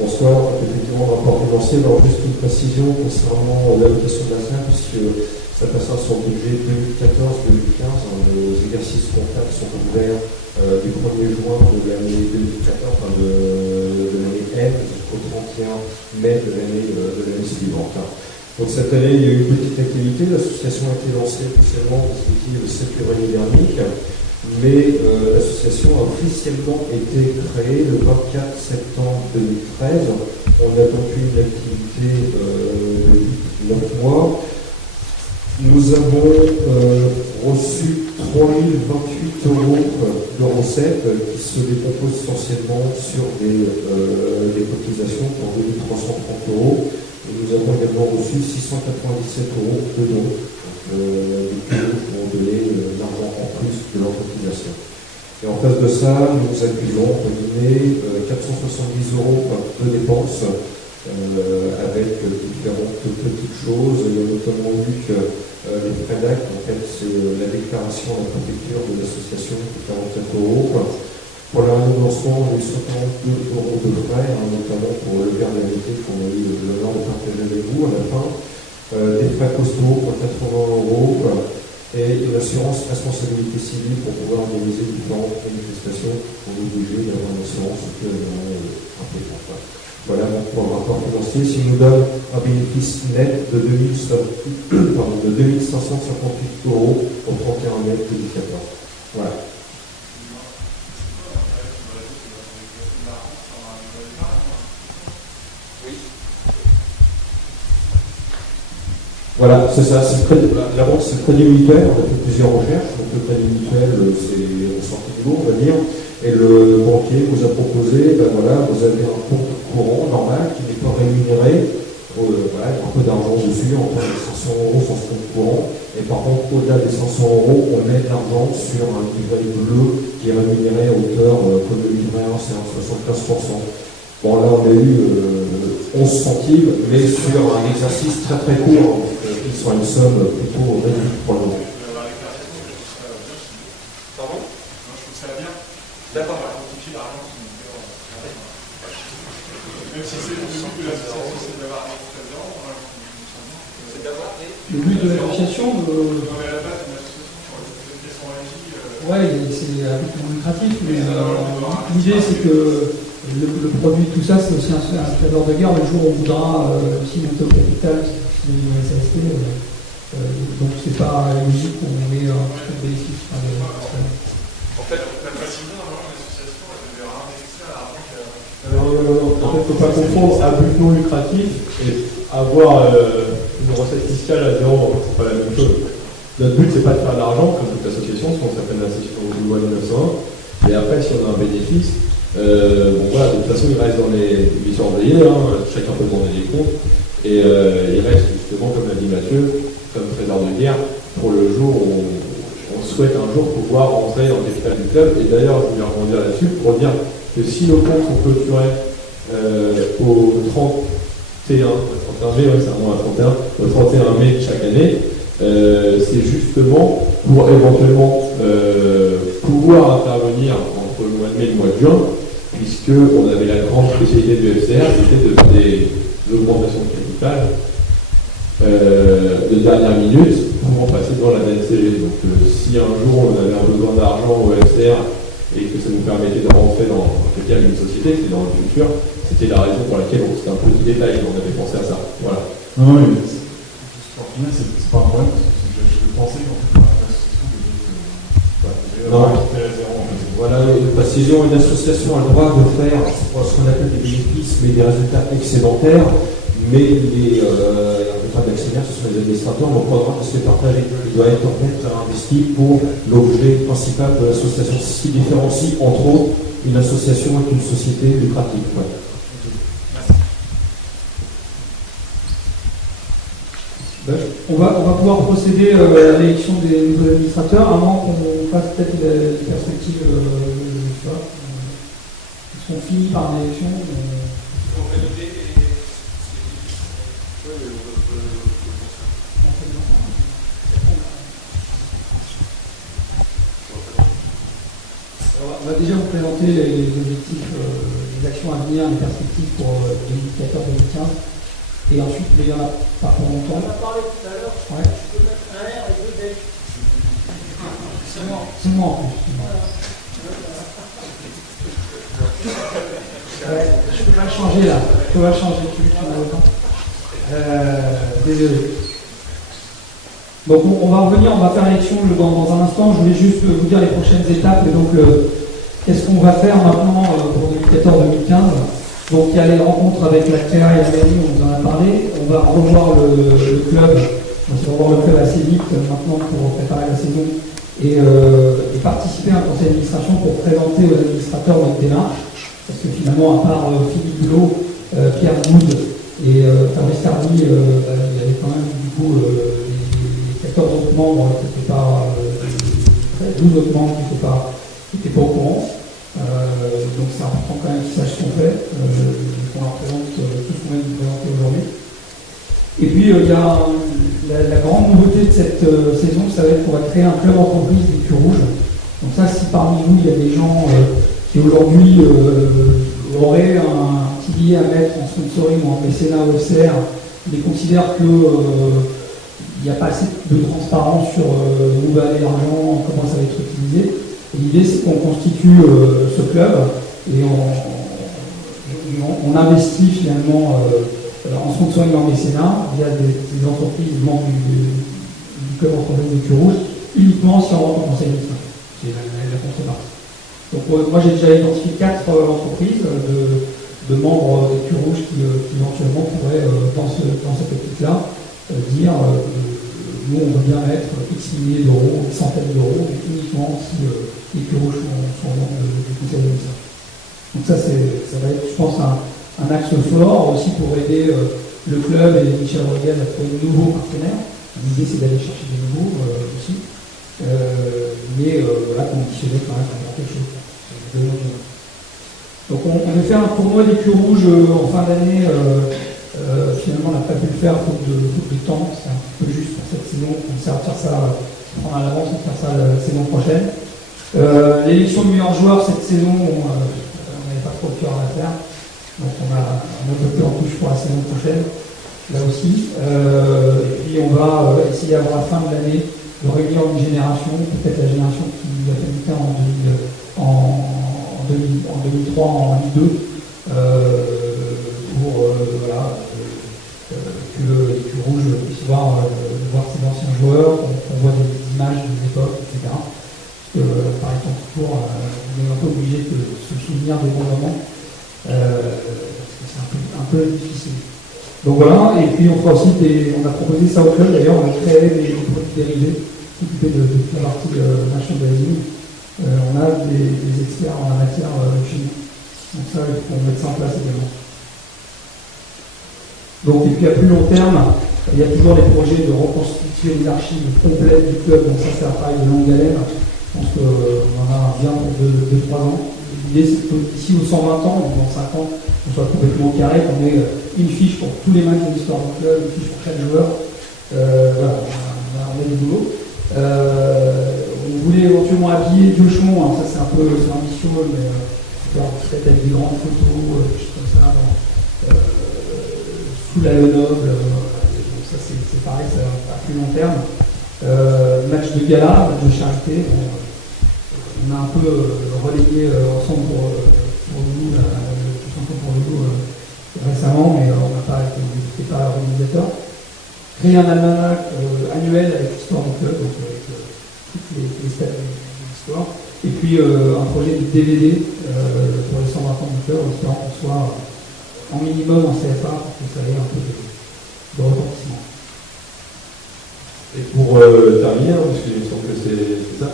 Bonsoir, effectivement, rapport financier. Alors, juste une précision concernant l'allocation de la fin, puisque ça passe sur le budget 2014-2015. Les exercices comptables sont ouverts du 1er juin de l'année 2014, enfin de l'année M, jusqu'au 31 mai de l'année suivante. Donc cette année, il y a eu une petite activité. L'association a été lancée officiellement le 7 février dernier, mais l'association a officiellement été créée le 24 septembre 2013. On a donc eu une activité de 9 mois. Nous avons reçu 3028 euros de recettes qui se décomposent essentiellement sur des cotisations pour 2330 euros. Et nous avons également reçu 697 euros de dons, des cadeaux pour donner l'argent en plus de leur cotisation. Et en face de ça, nous accusons, entre guillemets, 470 euros de dépenses avec différentes petites choses. Il y a notamment eu les frais d'acte, en fait, c'est la déclaration à la préfecture de l'association de 44 euros. Pour le renouvellement, on a eu 52 euros de frais, notamment pour le garde-vérité qu'on a eu l'honneur de partager avec vous à la fin. Des frais postaux pour 80 euros et une assurance responsabilité civile pour pouvoir organiser différentes manifestations. On est obligé d'avoir une assurance impeccable. Voilà donc pour le rapport financier. S'il nous donne un bénéfice net de 2558 euros au 31 mai 2014. Voilà. Voilà, c'est ça. La banque, c'est le crédit mutuel. On a fait plusieurs recherches. Donc, le crédit mutuel, c'est une sortie du lot, on va dire. Et le banquier vous a proposé, vous avez un compte courant normal qui n'est pas rémunéré. Voilà, il y a un peu d'argent dessus, entre les 500 euros sur ce compte courant. Et par contre, au-delà des 500 euros, on met de l'argent sur un livret bleu qui est rémunéré à hauteur, comme le livret 1, c'est à 75%. Bon, là, on a eu 11 centimes, mais sur un exercice très très court, qui soit une somme plutôt réduite pour le moment. Pardon? Non, je trouve ça bien. D'accord. On va quantifier l'argent qui nous fait. Même si c'est le but de l'association, c'est d'avoir un présent. C'est d'avoir le but de l'association. Non, mais à la base, une association sur une question régie. Ouais, c'est à but non lucratif, mais l'idée c'est que le produit, tout ça, c'est aussi un trésor de guerre. Le jour où on voudra aussi monter au capital, c'est une SAST. Donc c'est pas logique qu'on ait un peu de bénéfice. En fait, la précision, normalement, l'association, elle devait réinvestir l'argent qu'elle a. Non. En fait, il ne faut pas confondre à but non lucratif et avoir une recette fiscale à zéro. C'est pas la même chose. Notre but, c'est pas de faire de l'argent, comme toute association, sinon on s'appelle l'association de loi 1901. Et après, si on a un bénéfice, de toute façon, il reste dans les surveillés, chacun peut demander des comptes. Et il reste justement, comme l'a dit Mathieu, comme trésor de guerre, pour le jour où on souhaite un jour pouvoir rentrer dans le capital du club. Et d'ailleurs, je voulais rebondir là-dessus pour dire que si nos comptes sont clôturés au 31 mai, c'est un mois à 31, au 31 mai de chaque année, c'est justement pour éventuellement pouvoir intervenir entre le mois de mai et le mois de juin, puisqu'on avait la grande spécialité du FCR, c'était de faire des augmentations de capital de dernière minute pour passer devant la DNCG. Donc si un jour on avait un besoin d'argent au FCR et que ça nous permettait de rentrer dans le capital d'une société, c'est dans le futur, c'était la raison pour laquelle c'était un petit détail, on avait pensé à ça. Voilà. Non, mais pour finir, c'est pas un problème, parce que je pensais qu'en fait, Voilà, une précision, une association a le droit de faire ce qu'on appelle des bénéfices, mais des résultats excédentaires, mais les pas d'actionnaires, ce sont les administrateurs, donc le programme se fait partager. Il doit être investi pour l'objet principal de l'association. C'est ce qui différencie, entre autres, une association et une société lucrative. Ouais. On va pouvoir procéder à l'élection des nouveaux administrateurs, à moins qu'on fasse peut-être des perspectives, je sais pas, qui sont finies par l'élection. On va déjà vous présenter les objectifs, les actions à venir, les perspectives pour 2014-2015. Et ensuite, mais il y en a pas pour longtemps. On a parlé tout à l'heure, Ouais. je peux mettre un R et deux D. C'est moi en plus. Ouais, je peux pas le changer là. Je peux pas le changer, tu m'as autant. Désolé. Donc on va revenir, on va faire l'élection dans un instant. Je voulais juste vous dire les prochaines étapes. Et donc, qu'est-ce qu'on va faire maintenant pour 2014-2015 ? Donc il y a les rencontres avec la CA et la mairie, on vous en a parlé. On va revoir le club. On va revoir le club assez vite maintenant pour préparer la saison et participer à un conseil d'administration pour présenter aux administrateurs notre démarche. Parce que finalement, à part Philippe Boulot, Pierre Goud et Fabrice Tardy, il y avait quand même du coup les 14 autres membres qui n'étaient pas, 12 autres membres qui n'étaient pas au courant. Donc c'est important quand même qu'ils sachent ce qu'on fait, qu'on leur présente tout ce qu'on vient de vous présenter aujourd'hui. Et puis il y a la grande nouveauté de cette saison, ça va être qu'on va créer un club entreprise des culs rouges. Donc ça, si parmi vous il y a des gens qui aujourd'hui auraient un petit billet à mettre en sponsoring ou en mécénat ou FCR, mais considèrent qu'il n'y a pas assez de transparence sur où va aller l'argent, comment ça va être utilisé. L'idée, c'est qu'on constitue ce club et on investit finalement en sponsoring en mécénat via des entreprises membres du club entreprise des culs rouges, uniquement si on rentre au conseil d'administration. C'est la contrepartie. Donc moi, j'ai déjà identifié 4 entreprises de membres des culs rouges qui éventuellement pourraient, dans cette optique-là, dire nous, on veut bien mettre X milliers d'euros, X centaines d'euros, mais uniquement si les culs rouges sont membres du conseil d'administration. Donc ça va être, je pense, un axe fort aussi pour aider le club et Michel Rodriguez à trouver de nouveaux partenaires. L'idée, c'est d'aller chercher des nouveaux aussi, mais voilà, conditionné quand même à quelque chose. Donc on veut faire un tournoi des culs rouges en fin d'année. Finalement, on n'a pas pu le faire faute de temps. C'est un peu juste pour cette saison. On essaie de faire ça, prendre à l'avance, de faire ça la saison prochaine. L'élection du meilleur joueur cette saison, on n'avait pas trop de cœur à la faire. Donc on a voté en touche pour la saison prochaine, là aussi. Et puis on va essayer à la fin de l'année de réunir une génération, peut-être la génération qui a fait le temps en 2003, en 2002, pour que les culs rouges puissent voir ces anciens joueurs, qu'on voit des images de l'époque, etc. Parce que, par exemple, toujours, on est un peu obligé de se souvenir des bons moments, parce que c'est un peu difficile. Donc voilà, et puis on fera aussi on a proposé ça au club, d'ailleurs, on a créé des produits dérivés, s'occuper de toute la partie merchandising. On a des experts en la matière chez nous. Donc ça, il faut mettre ça en place également. Donc, et puis à plus long terme, il y a toujours les projets de reconstituer les archives complètes du club. Donc ça, c'est un travail de longue haleine. Je pense qu'on en a bien pour 2-3 ans. L'idée, c'est que d'ici aux 120 ans, ou dans 5 ans, on soit complètement carré, qu'on ait une fiche pour tous les matchs de l'histoire du club, une fiche pour chaque joueur. Voilà, on a du boulot. On voulait éventuellement habiller Diochon, alors ça c'est un peu ambitieux, mais peut-être avec des grandes photos, des choses comme ça, sous la Lenoble, donc ça c'est pareil, ça va à plus long terme. Match de gala, match de charité, on a un peu relayé ensemble pour nous, récemment, mais on n'a pas été pas organisateur. Créer un almanach annuel avec l'histoire du club, donc avec toutes les stades de l'histoire. Et puis un projet de DVD pour les 120 ans du club, en espérant qu'on soit en minimum en CFA, pour que ça ait un peu de pour terminer, hein, parce qu'il me semble que c'est ça,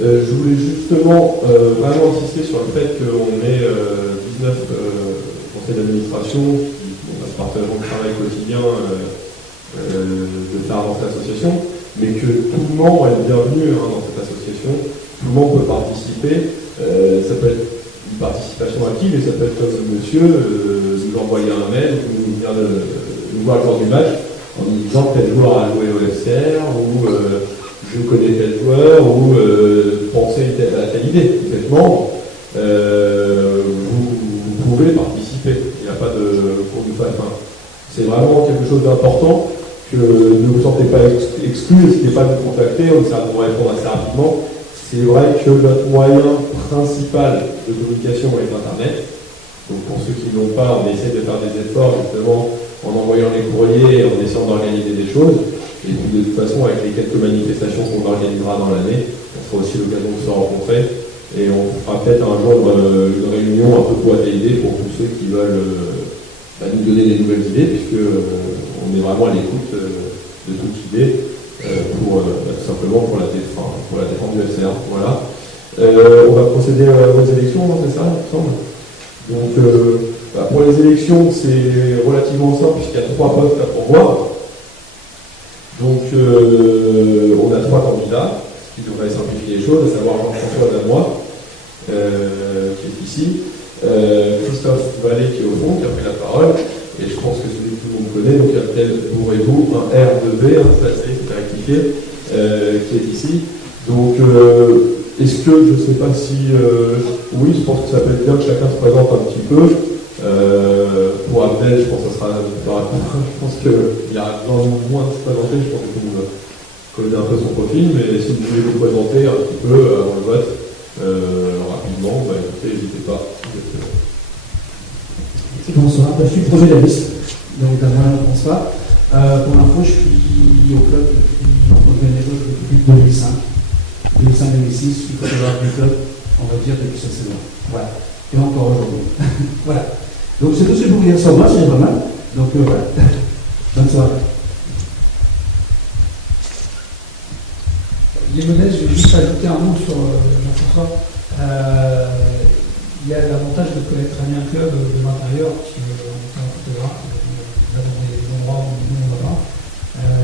je voulais justement vraiment insister sur le fait qu'on ait 19 conseils d'administration qui ont ce partage de travail quotidien de faire avancer l'association, mais que tout le membre est bienvenu dans cette association, tout le monde peut participer, ça peut être une participation active et ça peut être comme monsieur nous envoyer un mail ou venir nous voir le jour du match en nous disant tel joueur a joué au FCR ou je connais tel joueur ou pensez à telle idée. Vous êtes membre, vous pouvez participer. Il n'y a pas de cours de fin. C'est vraiment quelque chose d'important que ne vous sentez pas exclu, n'hésitez pas à nous contacter, on essaie de vous répondre assez rapidement. C'est vrai que notre moyen principal de communication est Internet. Donc pour ceux qui n'ont pas, on essaie de faire des efforts justement en envoyant les courriers et en essayant d'organiser des choses. Et puis de toute façon, avec les quelques manifestations qu'on organisera dans l'année, on fera aussi l'occasion de se rencontrer. Et on fera peut-être un jour une réunion un peu boîte à idées pour tous ceux qui veulent nous donner des nouvelles idées, puisque on est vraiment à l'écoute de toute idée tout simplement pour la défense du FCR. Voilà. On va procéder aux élections, c'est ça, il me semble. Donc pour les élections, c'est relativement simple puisqu'il y a 3 postes à pourvoir. Donc on a 3 candidats, ce qui devrait simplifier les choses, à savoir Jean-François Damois, qui est ici, Christophe Vallée qui est au fond, qui a pris la parole, et je pense que celui que tout le monde connaît, donc Abdel Bourébou, un R2V, ça c'est rectifié, qui est ici. Donc est-ce que, je ne sais pas si... oui, je pense que ça peut être bien que chacun se présente un petit peu. Pour Abdel, je pense que ça sera... Je pense qu'il y a besoin de moins de se présenter, je pense que tout le monde connaît un peu son profil, mais si vous voulez vous présenter un petit peu avant le vote, rapidement, écoutez, n'hésitez pas. Bonsoir, je suis le premier de la liste, donc Damien François. Pour l'info, je suis au club depuis 2005. 2005-2006, il faut savoir du club, on va dire, depuis cette saison. Voilà. Et encore aujourd'hui. Voilà. Donc c'est tout ce que je peux vous dire sur moi, c'est pas mal. Donc voilà. Bonne soirée. Les modèles, je vais juste ajouter un mot sur Jean-François. Il y a l'avantage de connaître très bien le club de l'intérieur, puisqu'on est un photographe, on va dans des endroits où nous on ne va pas.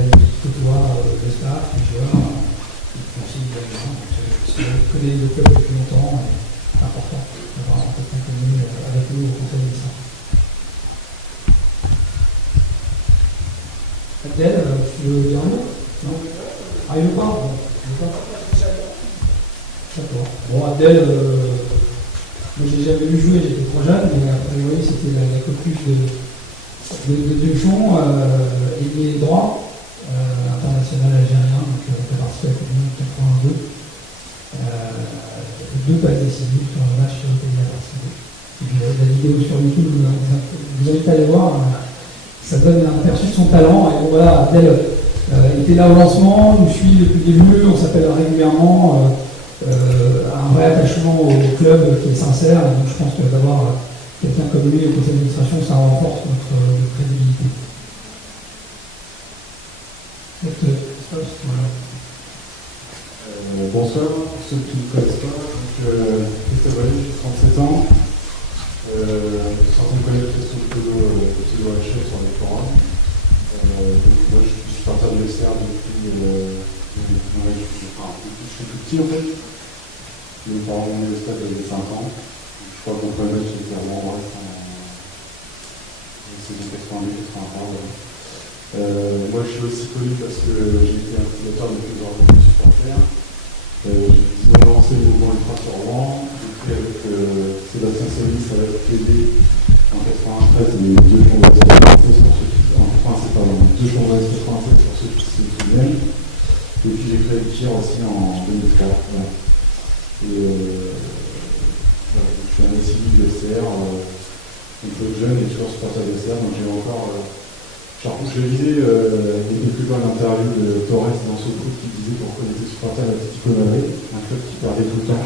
Il faut voir le staff, les joueurs, il faut aussi les gens. Parce qu'on connaît le club depuis longtemps, c'est important d'avoir un peu de connu avec nous au conseil d'administration. Abdel, tu veux dire un mot? Non? Ah, il veut pas? Bon, il veut pas. D'accord. Bon, Abdel, moi j'ai jamais vu jouer, j'étais trop jeune, mais a priori c'était la coqueluche de Duchon, ailier droit, international algérien, donc on a participé à la Coupe du Monde 82. 2 passes décisives sur un match sur lequel il a participé. Et puis la vidéo sur YouTube, vous invite à aller voir, ça donne un aperçu de son talent. Et bon, voilà, Abdel était là au lancement, nous suit depuis le début, on s'appelle régulièrement. Un vrai attachement au club qui est sincère, et donc je pense que d'avoir quelqu'un comme lui au conseil d'administration, ça renforce notre crédibilité. Bonsoir, pour ceux qui ne me connaissent pas, Christophe Vallée, j'ai 37 ans. Certains me connaissent peut-être sur le pseudo HF sur les forums. Donc moi je suis parti de l'ECR depuis je suis tout petit en fait. Mes parents ont eu le stade il y a 5 ans. Je crois qu'on peut mettre sur le terrain en bref en saison 82-83. Moi je suis aussi connu parce que j'ai été instigateur de plusieurs groupes supporters. Ils ont lancé le mouvement Ultra sur Rouen. Depuis avec Sébastien Solis avec PD en 93, il y a eu 2 congrès 96 pour ceux qui se souviennent. Et puis j'ai créé le tir aussi en 2003. Voilà. Et je suis un SIV de SCR, un peu jeune et toujours supporter de SCR, donc j'ai encore. Je lisais il y a quelques jours une interview de Torres dans ce groupe qui disait pourquoi il était supporter à la Petite Madrid, un club qui perdait tout le temps,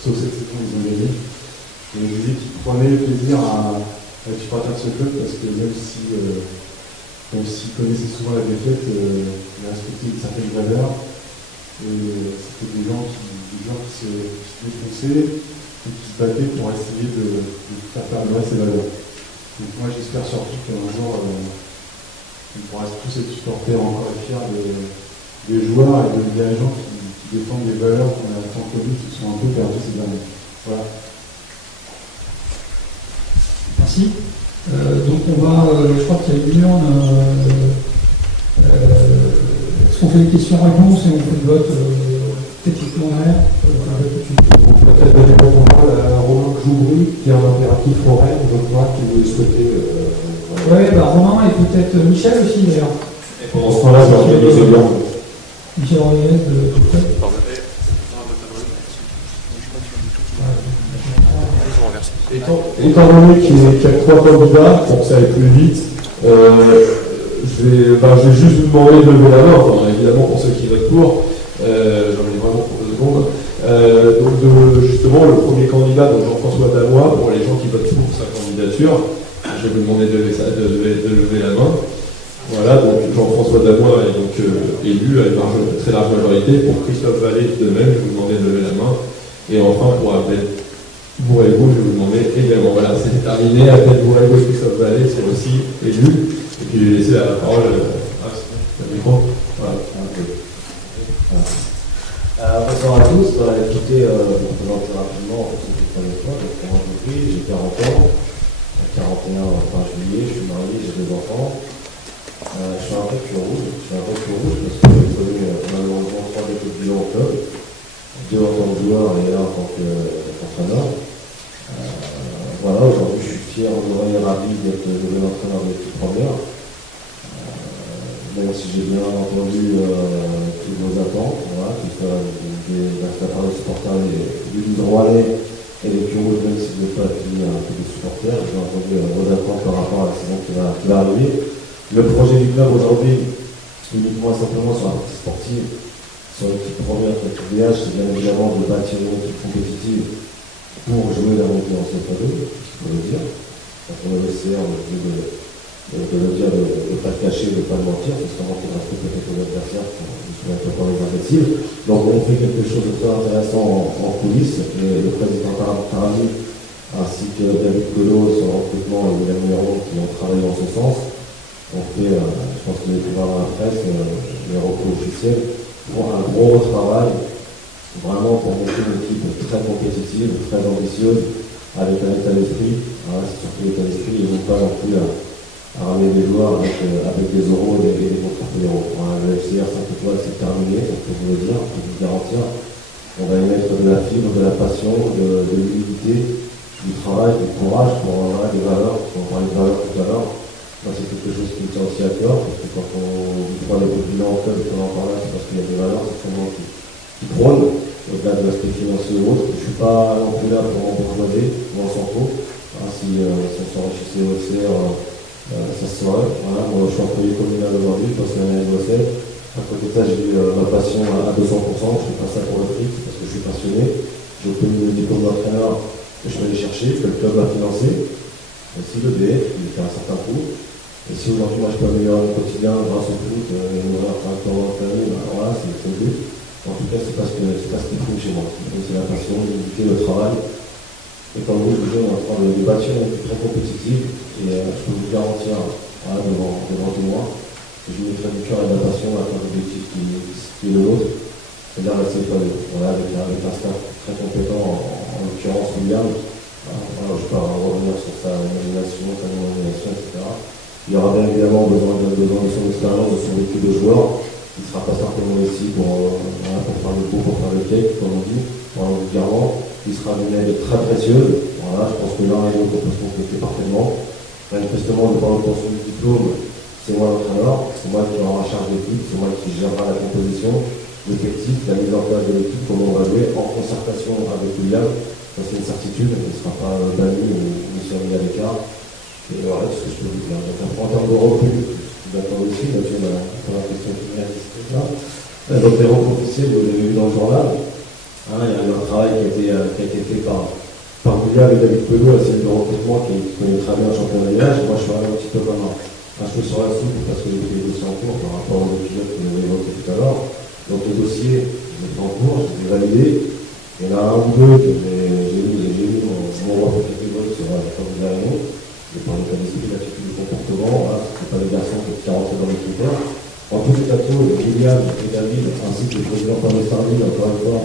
sauf cette saison ils ont gagné. Et il disait qu'il prenait plaisir à être supporter de ce club parce que même si Même s'il connaissait souvent la défaite, il a respecté certaines valeurs. Et c'était des gens qui se défonçaient et qui se battaient pour essayer de faire perdurer ces valeurs. Donc moi j'espère surtout qu'un jour on pourra tous être supporters encore et fiers des joueurs et des dirigeants qui défendent des valeurs qu'on a tant connues qui sont un peu perdues ces derniers. Voilà. Merci. Donc on va, je crois qu'il y a une urne. Est-ce qu'on fait des questions-réponses et on fait le vote techniquement en l'air Peut-être donner pour moi Romain Joubry, qui est un impératif forain, je crois, qui vous souhaitait. Oui, Romain et peut-être Michel aussi d'ailleurs. Et pendant ce temps-là, je vais organiser bien. Michel Rodriguez de tout près. Étant donné qu'il y a 3 candidats, pour que ça aille plus vite, je vais juste vous demander de lever la main, enfin, évidemment pour ceux qui votent pour, j'en ai vraiment pour 2 secondes. Donc justement, le premier candidat, donc Jean-François Damois, pour les gens qui votent pour sa candidature, je vais vous demander de lever la main. Voilà, donc Jean-François Damois est donc élu à une très large majorité. Pour Christophe Vallée, de même, je vais vous demander de lever la main. Et enfin, pour Abdel Bourrego, je vais vous demander également. Voilà, c'est terminé. Abdel Bourrego et Christophe Vallée sont aussi élus. Et puis, je vais laisser la parole à le micro. Voilà. Bonsoir à tous. Écoutez, je me présente rapidement, c'est la première fois. Donc, pour m'entretenir, j'ai 40 ans. 41 fin juillet, je suis marié, j'ai 2 enfants. Je suis un peu plus rouge. parce que j'ai connu malheureusement 3 équipes de bilan au club. 2 en tant que joueur et 1 en tant qu'entraîneur. Voilà, aujourd'hui je suis fier, heureux et ravi d'être le nouvel entraîneur de l'équipe première. Même si j'ai bien entendu toutes vos attentes, voilà, tout ça, de la part des supporters du Droit-Lait et des Cureaux, même si je n'ai pas fini un peu des supporters, j'ai entendu vos attentes par rapport à la saison qui va arriver. Le projet du club aujourd'hui, uniquement et simplement sur la partie sportive, sur l'équipe première avec l'IDH, c'est bien évidemment de bâtir une équipe compétitive pour jouer la montée en CFA2, il faut le dire. Quand on est le CR, on est de le dire, de ne pas le cacher, de ne pas le mentir, parce qu'on manque de respect peut-être aux adversaires qui sont un peu pas les imbéciles. Donc on fait quelque chose de très intéressant en coulisses, et le président Tarami ainsi que David Collot sur le recrutement et William Méron qui ont travaillé dans ce sens. On fait, je pense que vous allez voir dans la presse, les recours officiels, pour un gros travail, vraiment pour monter une équipe très compétitive, très ambitieuse, avec un état d'esprit, voilà, c'est surtout l'état d'esprit, et non pas non plus à ramener des joueurs avec des euros et des contrats fédéraux. Voilà, le FCR 5 étoiles c'est terminé, ça peut vous le dire, je peux vous le garantir. On va y mettre de la fibre, de la passion, de l'humilité, du travail, du courage pour avoir des valeurs, on parlait de valeurs tout à l'heure. Moi, c'est quelque chose qui me tient aussi à cœur, parce que quand on voit les bilan en club, qu'on en parle là, c'est parce qu'il y a des valeurs, c'est vraiment qui prônent, au-delà de l'aspect financier ou autre. Je ne suis pas non plus là pour embourgeoiser, ou on s'en fout. Si on s'enrichissait au FCR, ça se saurait. Voilà, moi, je suis employé communal aujourd'hui, je passe l'année de Bruxelles. À côté de ça, j'ai eu ma passion à 200%, je ne fais pas ça pour le fric, parce que je suis passionné. J'ai obtenu le diplôme d'entraîneur que je vais aller chercher, que le club a financé. Aussi le DF, il fait un certain coût. Et si aujourd'hui moi je peux améliorer mon quotidien grâce au foot, une heure par temps en famille, voilà, c'est le but. En tout cas, c'est pas ce qui trouve chez moi. C'est la passion, l'unité, le travail. Et comme vous, je vous dis, on est en train de bâtir une équipe très compétitive. Et je peux vous garantir, voilà, devant tout moi, que je mettrai du cœur et de la passion à atteindre l'objectif qui est le nôtre, c'est-à-dire la CFA2. Voilà, avec un staff très compétent, en l'occurrence William. Voilà, je peux revenir sur sa nomination, etc. Il y aura bien évidemment besoin de son expérience, de son vécu de joueur. Il ne sera pas simplement ici pour faire le beau, pour faire le cake, comme on dit, vulgairement. Il sera une aide très précieuse. Voilà, je pense que l'un et l'autre peuvent se compléter parfaitement. Manifestement, de par l'obtention du diplôme, c'est moi l'entraîneur, c'est moi qui aura en charge l'équipe, c'est moi qui gérera la composition, l'effectif, la mise en place de l'équipe, comment on va jouer, en concertation avec William. Ça, c'est une certitude, il ne sera pas banni ou sera mis à l'écart. Et voilà, ce que je peux vous dire. Donc, en termes de recul, je suis d'accord aussi, Mathieu m'a la question primaire qui se là. Donc, les recours officiels, vous l'avez vu dans le journal. Il y a eu un travail qui a été fait par William et David Pelot, la cellule de recrutement qui connaît très bien le championnat d'âge. Moi, je suis allé un petit peu comme un cheveu sur la soupe parce que les dossiers en cours par rapport aux épisodes que nous avons évoqués tout à l'heure. Donc le dossier est en cours, je l'ai validé. Il y en a un ou deux que j'ai mis mon roi pour quelques votes sur la forme de la réunion. Je parle de l'esprit, l'attitude du comportement, voilà, ce n'est pas les garçons qui rentrent dans les critères. En tout état de cause, William et David, ainsi que le président Paul Sardine, encore une fois,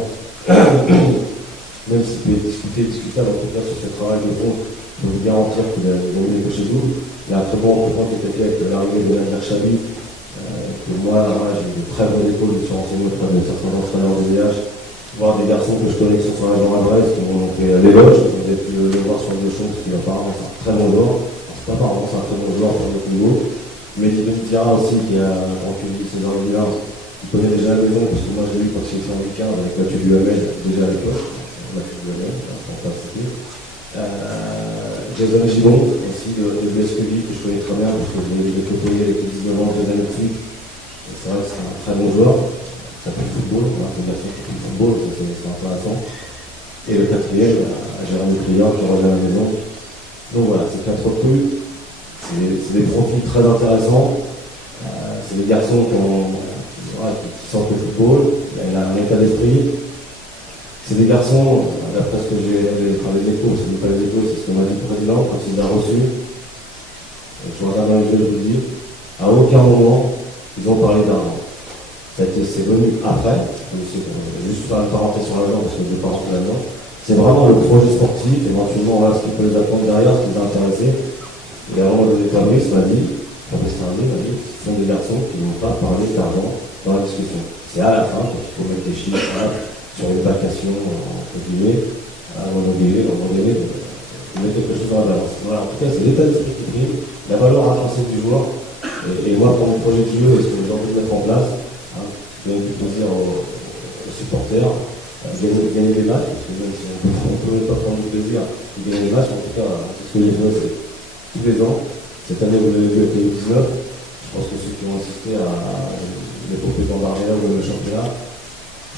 même si c'est discutable en tout cas sur ce travail de fond, je peux vous garantir qu'il a donné que chez vous. Il y a un très bon recrutement qui a été fait avec l'arrivée de Nadir Chabi, que moi, j'ai de très bonnes épaules, je suis renseigné auprès de certains entraîneurs de VH, voire des garçons que je connais qui sont sur la Jean Adresse, qui m'ont fait l'éloge. Vous avez pu le voir sur deux choses, qui apparemment c'est un très bon joueur. C'est pas apparemment c'est un très bon joueur pour notre niveau. Mais qui nous dira aussi qu'il y a, quand tu dis César Villard, qui connaît déjà la maison, parce que moi je l'ai vu quand il était en week-end avec Mathieu Duhamel, déjà à l'époque. Mathieu Duhamel, c'est fantastique. Jason Gillon, aussi de BSQV, que je connais très bien, parce que je l'ai côtoyé avec les 19 ans, des années de suite. C'est vrai que c'est un très bon joueur. Ça fait le football, c'est une nation qui fait le football, c'est intéressant. Et le quatrième, Jérémy Client, qui revient à la maison. Donc voilà, c'est 4 trucs. C'est des profils très intéressants. C'est des garçons qui sortent le football, il a un état d'esprit. C'est des garçons, d'après ce que j'ai enfin, les échos, ce n'est pas les échos, c'est ce que m'a dit le président quand il l'a reçu. Je regarde dans les yeux, je vous dis, à aucun moment, ils ont parlé d'argent. C'est venu après, juste faire une parenthèse sur l'argent parce que je ne vais pas rentrer là-dedans. C'est vraiment le projet sportif, éventuellement voilà ce qui peut les attendre derrière, ce qui les a intéressés. Et avant de Fabrice m'a dit, professeur Arnaud m'a dit, ce sont des garçons qui n'ont pas parlé d'argent dans la discussion. C'est à la fin, quand il faut mettre des chiffres sur les vacations, entre guillemets, à un moment donné, de mettre quelque chose dans la balance. Voilà, en tout cas, c'est l'état d'esprit qui prime, la valeur avancée du joueur. Et moi, pour mon projet de jeu et ce que j'ai envie de mettre en place, je vais plutôt dire aux supporters, gagner des matchs, parce que même si on ne peut pas prendre du plaisir de gagner des matchs, en tout cas, c'est ce que les joueurs, c'est tous les ans. Cette année, vous l'avez vu avec les 19. Je pense que ceux qui ont assisté à l'épopée d'Andrea ou le championnat,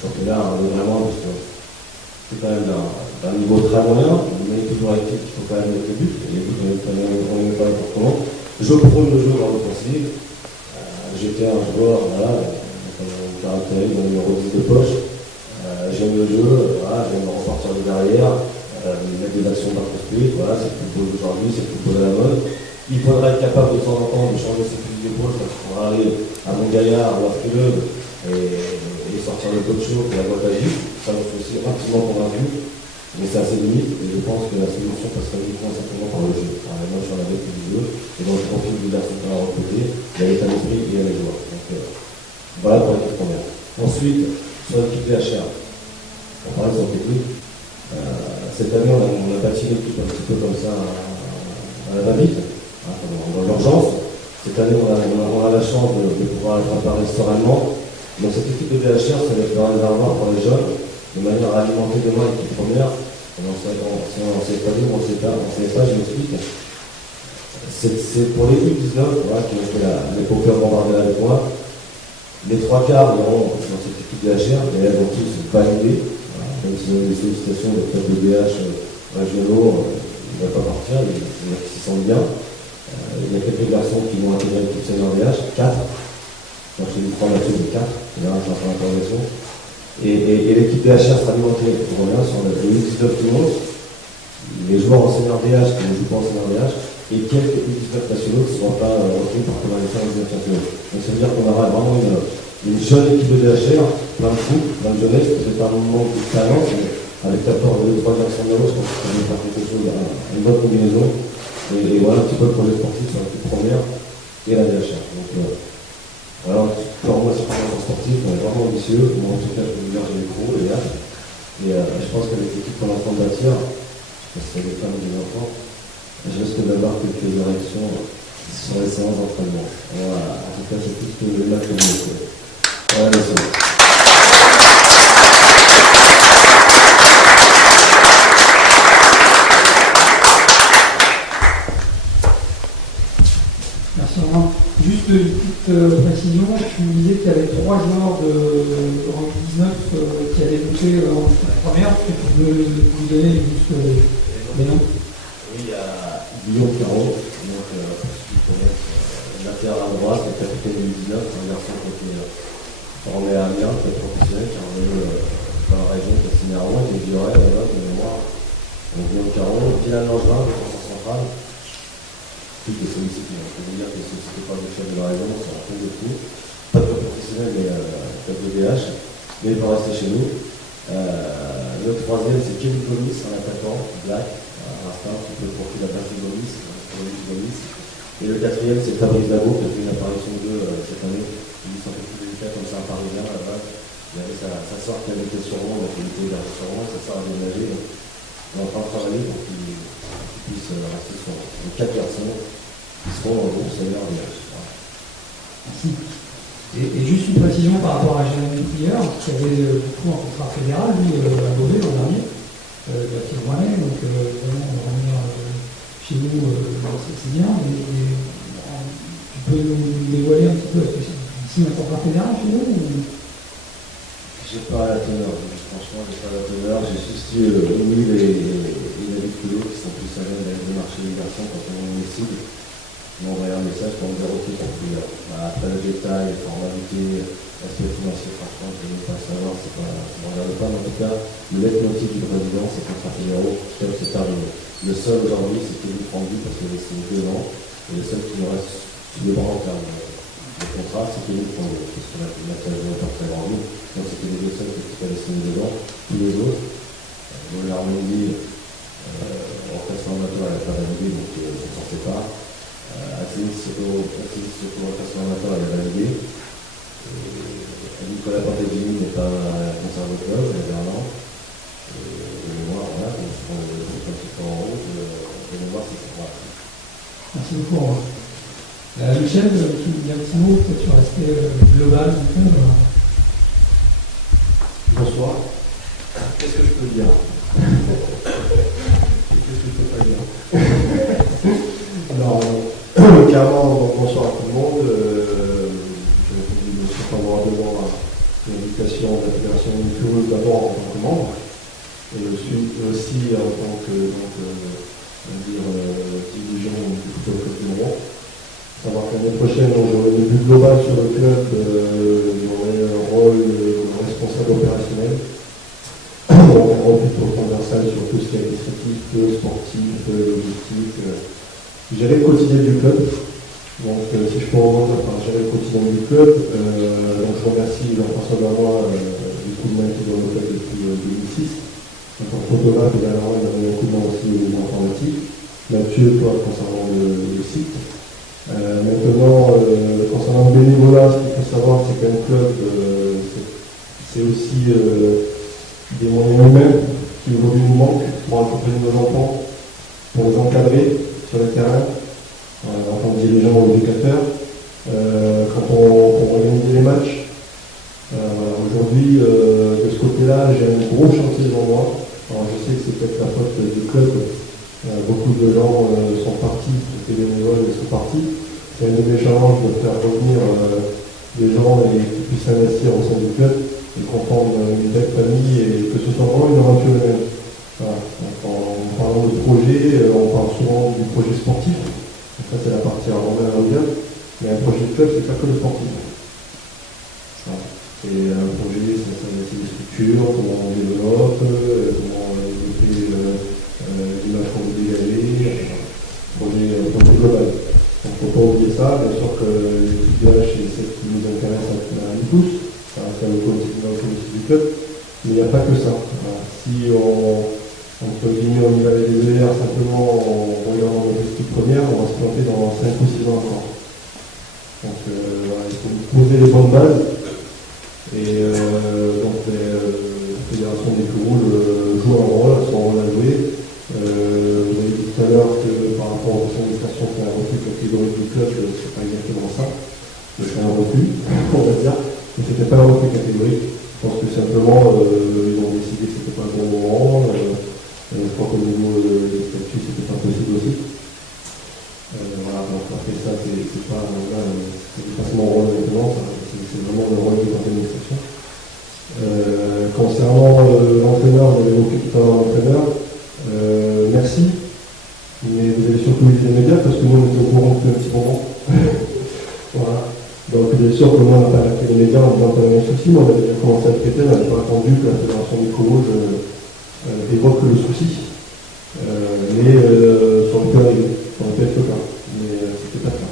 on est vraiment, parce que c'est quand même d'un niveau très moyen, mais toujours actif, il faut quand même mettre le but, et les buts, on ne met pas n'importe comment. Je prône le jeu dans l'offensive. J'étais un joueur, voilà, comme caractérise mon numéro 10 de poche. J'aime le jeu, voilà, j'aime repartir de derrière, mettre des actions d'inconstruites, voilà, c'est le football d'aujourd'hui, c'est le football à la mode. Il faudra être capable de temps en temps de changer ses fusils d'épaule quand il faudra aller à Montgaillard ou à Frileuse et sortir le coach chaud et la boîte à gifle. Ça, je suis aussi intimement convaincu, mais c'est assez limite et je pense que la solution passerait uniquement simplement par le jeu. Alors, moi, je suis en avec du jeu et dans le profil du garçon qu'on a recruté, il y a l'état d'esprit et il y a les joueurs. Donc, voilà pour l'équipe première. Ensuite, sur l'équipe DHR, on parlait de son technique. Cette année, on a bâti l'équipe un petit peu comme ça à la va-vite, dans l'urgence. Cette année, on a la chance de pouvoir la préparer sereinement. Donc cette équipe de DHR, ça va être un réservoir pour les jeunes, de manière à alimenter demain l'équipe première. Si on ne sait pas dire, on ne sait pas, je m'explique. C'est pour l'équipe 19, voilà, qui ont fait l'épopée bombardée avec moi. Les 3 quarts iront dans cette équipe DHR, et elles vont tous valider. Même si on a des sollicitations de clubs de DH régionaux, il ne va pas partir, il s'y sent bien. Il y a quelques garçons qui vont intégrer l'équipe senior DH, 4. Moi je dis 3 là-dessus, mais 4. Là, je suis en interrogation. Et l'équipe DHR sera alimentée, on revient sur le U19 tout le monde, les joueurs en senior DH qui ne jouent pas en senior DH, et quelques U19 nationaux qui ne seront pas retenus par communication en U19 nationaux. Donc ça veut dire qu'on aura vraiment une jeune équipe de DHR, plein de fous, plein de jeunesse, parce que c'est un moment d'expérience, avec l'apport de 3 garçons de l'eau, je pense qu'on va faire quelque chose, une bonne combinaison. Et voilà un petit peu le projet sportif sur l'équipe première et la DHR. Donc voilà, pour moi, c'est un sportif, on est vraiment ambitieux. Moi, en tout cas, je peux vous dire, j'ai les gros, les hâte. Et je pense qu'avec l'équipe qu'on est en train de bâtir, parce que c'est des femmes et des enfants, je risque d'avoir quelques érections sur les séances d'entraînement. Voilà, en tout cas, c'est tout ce que j'ai là pour vous. Voilà, merci. Merci Romain. Juste une petite précision, tu me disais qu'il y avait 3 joueurs de rang 19 qui allaient monter en première. Est-ce que tu peux nous donner juste les noms? Oui, il y a Guillaume Caron, donc pour ceux qui connaissent latéral à droite, le capitaine du 19, c'est un garçon qui est formé à Amiens, qui est professionnel, qui est revenu dans la région, qui a signé à Rouen, qui est duré là-bas, de mémoire. On vient au Caron, Dylan Langevin, défenseur central. Plus de sollicité, on peut dire que les sollicité par le chef de la région, c'est un peu de tout. Pas de professionnel, mais pas de DH. Mais il va rester chez nous. Le troisième, c'est Kevin Gomis, un attaquant, black, un instinct, un petit peu pour qui la place de Gomis. Et le quatrième, c'est Fabrice Dago, qui a fait une apparition de cette année. Il est un peu plus délicat, comme c'est un Parisien à la base. Il avait sa sœur qui habitait sur Rouen, donc il était sur Rouen, sa sœur a déménagé. Donc, on est en train de travailler pour qu'il puisse rester sur les 4 garçons qui seront dans le groupe senior DH. Merci. Et juste une précision par rapport à Jérémy Prieur, qui avait du coup un contrat fédéral, lui, à Beauvais l'an dernier, de la Petite Rouennais, donc vraiment revenir chez nous, c'est bien, mais tu peux nous dévoiler un petit peu, est-ce que c'est ici un contrat fédéral chez nous ou... J'ai pas la teneur, franchement, j'ai pas la teneur, j'ai juste eu Emile et David Coulot qui sont plus à l'aise avec le marché des garçons quand on décide. Ils m'ont envoyé un message pour me dire ok pour Prieur. Après le détail, les formalités, l'aspect financier, franchement, je ne veux pas savoir, ça ne regarde pas, mais en tout cas, le leitmotiv du président, c'est contrat fédéraux, c'est arrivé. Le seul aujourd'hui, c'est Kevin Frandy parce qu'il est signé 2 ans, et le seul qui nous reste sous le bras en termes de contrat, c'est Kevin Frandy, parce que Mathias n'est pas très grand, donc c'était les 2 seuls qui avaient signé 2 ans, tous les autres. L'armée en classement amateur, elle n'a pas validé, donc je ne pensais pas. Asselineau classement amateur, elle a validé. Nicolas Pantegini n'est pas conservé au club, il y avait 1 an. Et moi, voilà, je prends le petit peu en route, et le voir, c'est ça. Merci beaucoup. Michel, tu dis un petit mot peut-être sur l'aspect global du club. Bonsoir. Qu'est-ce que je peux dire? Qu'est-ce que je peux pas dire? Alors, clairement, bonsoir à tout le monde. Je réponds favorablement à l'invitation de la Fédération Mutueuse d'abord en tant que membre, et aussi en tant que dirigeant du football club du Rouen. Savoir que l'année prochaine, j'aurai une vue globale sur le club, j'aurai un rôle de responsable opérationnel, un rôle plutôt transversal sur tout ce qui est administratif, sportif, logistique. Gérer le quotidien du club. Donc, si je peux rebondir par gérer le quotidien du club, donc je remercie Jean-François Bernois du coup de main qui doit le faire depuis 2006. En tant que photographe, et dernièrement, il a donné un coup de main aussi au niveau informatique. Mathieu, toi, concernant le site. Maintenant, concernant le bénévolat, ce qu'il faut savoir, c'est qu'un club, c'est aussi des moyens humains qui aujourd'hui nous manquent pour accompagner nos enfants, pour les encadrer sur le terrain, en tant que dirigeant ou éducateur, quand on organise les matchs. Aujourd'hui, de ce côté-là, j'ai un gros chantier devant moi. Alors, je sais que c'est peut-être la faute du club. Beaucoup de gens sont partis, les bénévoles sont partis. C'est un de mes challenges de faire revenir des gens et qui puissent investir au sein du club et qu'on forme une belle famille et que ce soit vraiment une aventure humaine. Voilà. Donc, en parlant de projet, on parle souvent du projet sportif. Donc, ça, c'est la partie à Romain à Auvergne. Mais un projet de club, c'est pas que le sportif. Voilà. C'est un projet, c'est des structures, comment on développe, comment développer l'image qu'on veut dégager, projet global. Donc il ne faut pas oublier ça, bien sûr que l'équipe DH c'est celle qui nous intéresse à nous tous, ça reste le collectif du club, mais il n'y a pas que ça. Voilà. Si entre guillemets on y va aller des ER simplement en regardant l'objectif première, on va se planter dans 5 ou 6 ans encore. Donc voilà, il faut poser les bonnes bases. Et donc la fédération des Clouroules joue un rôle, a son rôle à jouer. Vous avez dit tout à l'heure que par rapport aux administrations qui ont un refus catégorique du club, c'est pas exactement ça. C'est un refus, on va dire, mais c'était pas un refus catégorique. Je pense que simplement ils ont décidé que c'était pas le bon moment. Je crois qu'au niveau des statuts, c'était pas possible aussi. Voilà, donc après ça, c'est pas mon rôle maintenant, c'est vraiment le rôle de l'organisation. Concernant l'entraîneur, vous avez évoqué tout à l'heure l'entraîneur, merci, mais vous avez surtout eu les médias parce que nous on était au courant depuis un petit moment. Voilà. Donc bien sûr que moi on n'a pas alerté les médias en disant qu'il y avait un souci, mais on a déjà commencé à le traiter, on n'avait pas attendu que la Fédération du Rouge évoque le souci. Mais ça aurait pu arriver, ça aurait pu être le cas, mais c'était pas ça.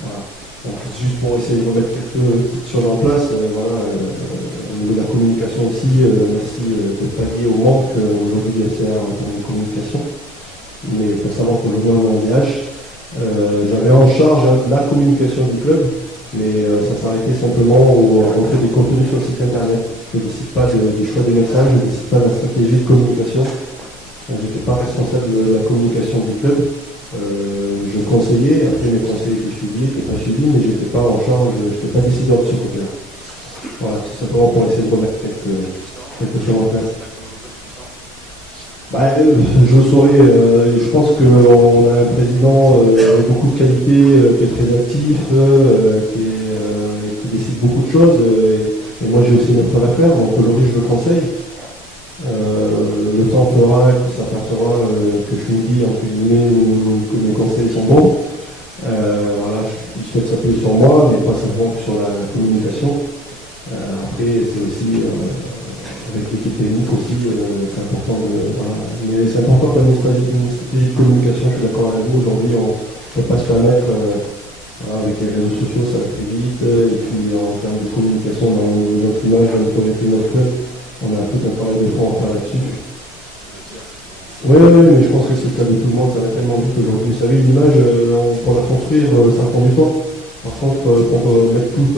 Voilà. Donc, juste pour essayer de remettre quelques choses en place, voilà, au niveau de la communication aussi, merci de pallier au manque aujourd'hui du SR en termes de communication. Mais il faut savoir qu'aujourd'hui on est en DH. J'avais en charge la communication du club, mais ça s'est arrêté simplement au retrait des contenus sur le site internet. Je ne décide pas du choix des messages, je ne décide pas de la stratégie de communication. Je n'étais pas responsable de la communication du club. Je conseillais, après mes conseils étaient suivis, n'étaient pas suivis, mais je n'étais pas en charge, je n'étais pas décideur de ce côté-là. Voilà, c'est simplement pour essayer de remettre quelque chose en place. Je saurais, je pense qu'on a un président avec beaucoup de qualités, qui est très actif, qui décide beaucoup de choses, et moi j'ai aussi notre travail à faire, donc aujourd'hui je le conseille. Le temps fera que ça s'apercevra que je suis dit entre guillemets ou que mes conseils sont bons. Voilà, je souhaite s'appuyer sur moi, mais pas simplement sur la communication. Après, c'est aussi avec l'équipe technique aussi, c'est important voilà. Mais c'est important que une stratégie de communication, je suis d'accord avec vous, aujourd'hui on ne peut pas se permettre voilà, avec les réseaux sociaux, ça va très vite, et puis en termes de communication dans notre image, notre club, on a tout un travail de fond à faire là-dessus. Oui, mais je pense que c'est le cas de tout le monde, ça va tellement vite aujourd'hui. Vous savez, l'image, pour la construire, ça prend du temps. Par contre, pour mettre tout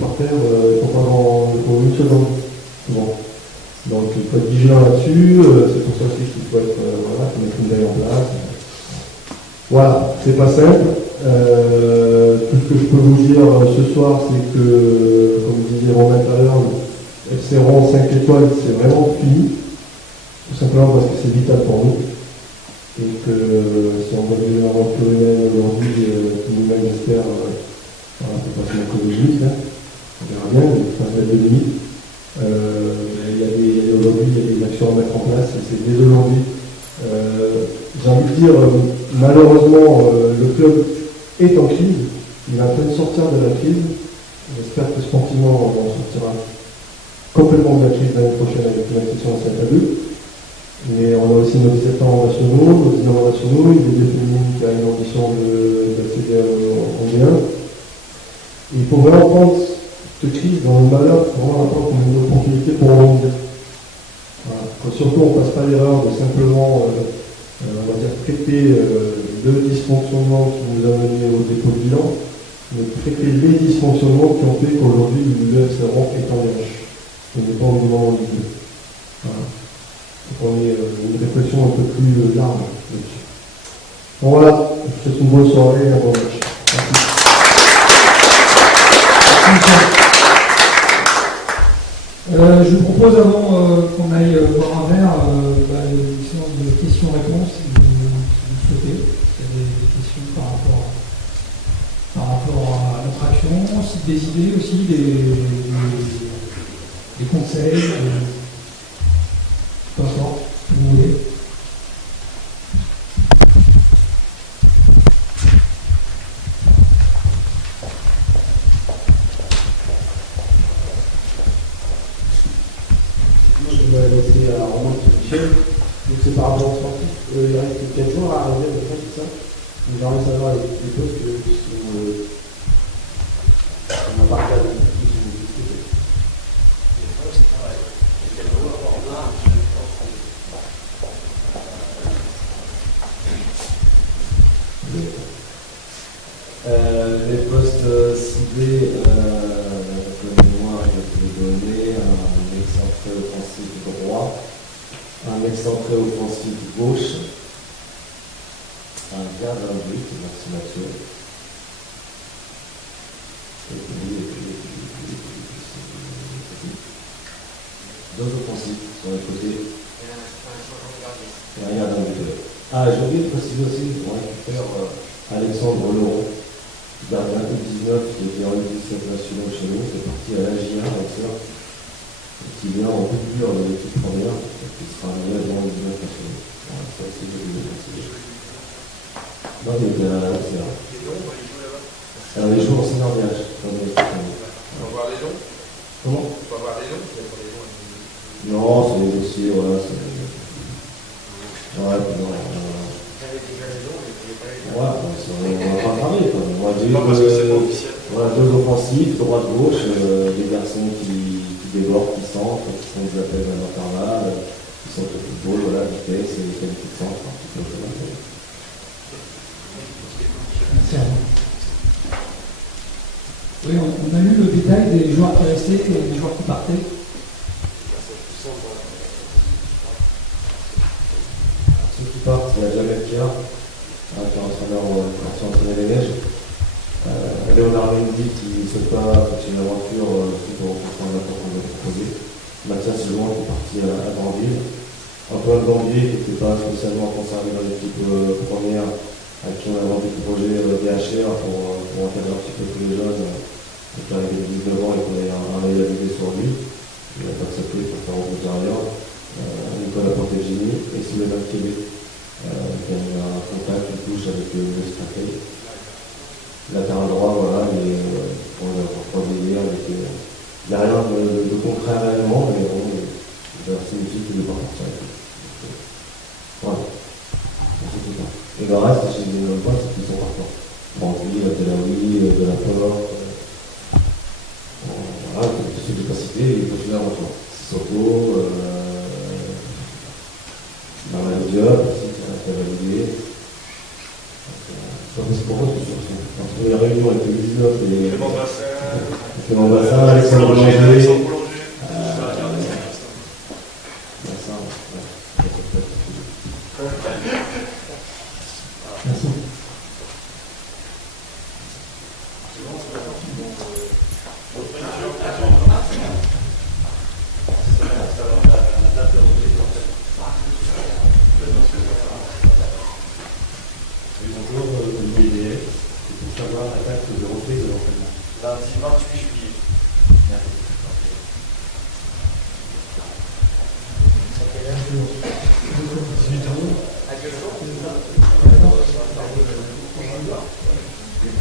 par terre, il faut une seconde, souvent. Donc, il faut être vigilant là-dessus, c'est pour ça aussi qu'il faut être, voilà, faut mettre une veille en place. Voilà, c'est pas simple. Tout ce que je peux vous dire ce soir, c'est que, comme disait Romain tout à l'heure, FC Rouen 5 étoiles, c'est vraiment fini, tout simplement parce que c'est vital pour nous, et que si on doit vivre l'aventure humaine aujourd'hui, tout nous-mêmes j'espère, voilà, c'est pas seulement écologique, hein, on verra bien, mais ça va être de limite. Aujourd'hui, il y a des actions à mettre en place, et c'est dès aujourd'hui. J'ai envie de dire, malheureusement, le club est en crise, il est en train de sortir de la crise, j'espère que sportivement on en sortira complètement de la crise l'année prochaine avec l'inscription en 7 à 2. Mais on a aussi nos 17 ans nationaux, nos 19 ans nationaux, il y a des féminines qui a une ambition d'accéder en bien. Il faut vraiment prendre cette crise dans le malheur, pour vraiment la prendre comme une opportunité pour rebondir. Voilà. Surtout on ne passe pas l'erreur de simplement on va dire, traiter le dysfonctionnement qui nous a mené au dépôt de bilan, mais traiter les dysfonctionnements qui ont fait qu'aujourd'hui le FC Rouen est en DH. On n'est pas au moment en Ligue 2. Voilà. Donc on est une réflexion un peu plus large là-dessus. Bon voilà, je vous souhaite une bonne soirée et un bon match. Merci. Je vous propose avant qu'on aille boire un verre, une séance de questions-réponses si vous souhaitez. S'il y a des questions par rapport à notre action, si des idées aussi, des conseils, peu importe, ce que vous voulez. Moi, je vais laisser à Romain Michel. Donc, c'est par rapport aux sportifs. Il reste 4 jours à arriver, je pense, c'est ça. Donc, j'aimerais savoir les postes qui sont. On n'a pas regardé. Les postes ciblés, comme moi, je peux vous donner un excentré offensif droit, un excentré offensif gauche, un gardien de but, Maxime Mathieu. Deux offensifs sur les côtés. Et un gardien de but. Ah, j'ai oublié de préciser aussi, on récupère Alexandre Laurent, gardien U19 qui était en U17 nationaux chez nous, qui est parti à l'AGIA, qui vient en doublure de l'équipe première, qui sera amené à dans U19 nationaux. Voilà, ça aussi, j'ai oublié de préciser. Non, il était à l'AGIA. Alors les jours enseignants en DH. On va voir les dons. Comment? On va voir les dons. Non, c'est des dossiers, voilà. Ouais, non. Ouais, on va parler. On va dire voilà, deux offensifs, droite-gauche, des garçons qui débordent, qui sentent, qui font des appels à l'intervalle, qui sont au football, voilà, vitesse et qualité de centre, un petit peu. Merci à vous. Oui, on a eu le détail des joueurs qui restaient et des joueurs qui partaient. Ceux qui partent, il y a Jamel Pierre, qui est entraîné les Neiges. Léonard Mendy qui ne souhaite pas continuer l'aventure suite au rencontre qu'on va proposer. Mathias Jouan qui est parti à Grandville. Antoine Gambier qui n'était pas spécialement conservé dans l'équipe première, à qui on a vendu le projet DHR pour encadrer un petit peu tous les jeunes. Donc l'arrivée de 19 ans et qu'on ait un œil à viser sur lui. Il n'a pas accepté pour faire reposer rien. Nicolas Portegini et Sylvain Québec qui a eu un contact, une touche avec le Straté. Latéral droit, voilà, il est pour délire, il n'y a rien de concret réellement, mais bon, ça signifie qu'il ne doit pas partir avec lui. Voilà. C'est tout ça. Et le reste, chez les jeunes pas, c'est qu'ils sont partants. Francky, Telaoui, de la Porte. Voilà, tous ceux que je n'ai pas cités, ils continuent l'aventure. Sissoko, Marie Diop, aussi, qui a validé. C'est pour moi que entre les réunions avec le 19 et Clément Bassin, Alexandre Boulanger. Merci. Bonjour, Olivier IDF, c'est pour savoir la date de reprise de l'entraînement. Lundi 28 juillet. Merci.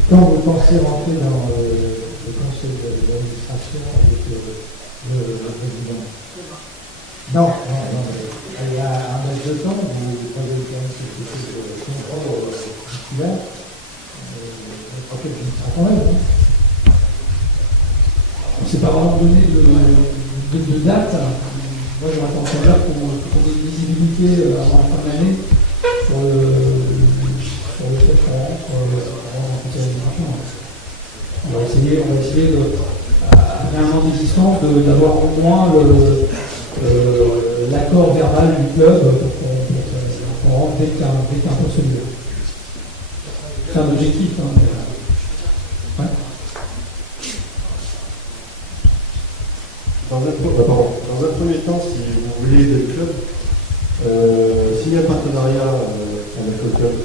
Quand vous pensez rentrer dans le conseil d'administration avec le président? Non, il y a un laps de temps, vous croyez quand même quelque chose de contrôle particulier, auquel je me sens quand même. On ne s'est pas vraiment donné de date. Moi, j'aurais tendance à dire qu'on ait une visibilité avant la fin de l'année sur le fait qu'on rentre avant le conseil d'administration. On va essayer après un an d'existence, d'avoir au moins l'accord verbal du club pour qu'on rentre dès qu'un peu se lieu. C'est un objectif. Ouais. Dans un premier temps, si vous voulez aider le club, signer un partenariat avec le club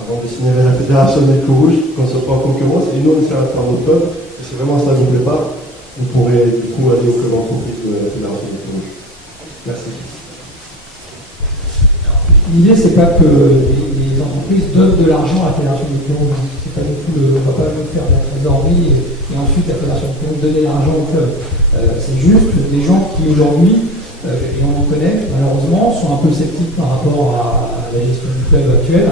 avant de signer avec la fédération des Coups Rouges, qu'on ne soit pas en concurrence, et nous on essaie de faire notre club, et si vraiment ça ne vous plaît pas, vous pourrez du coup aller au club entreprise de la fédération des Coups Rouges. Merci. L'idée, c'est pas que les entreprises donnent de l'argent à la fédération des Coups Rouges. C'est pas du tout on va pas faire de la trésorerie et ensuite la fédération des Coups Rouges donner l'argent au club. C'est juste des gens qui aujourd'hui, et on en connaît malheureusement, sont un peu sceptiques par rapport à la gestion du club actuel,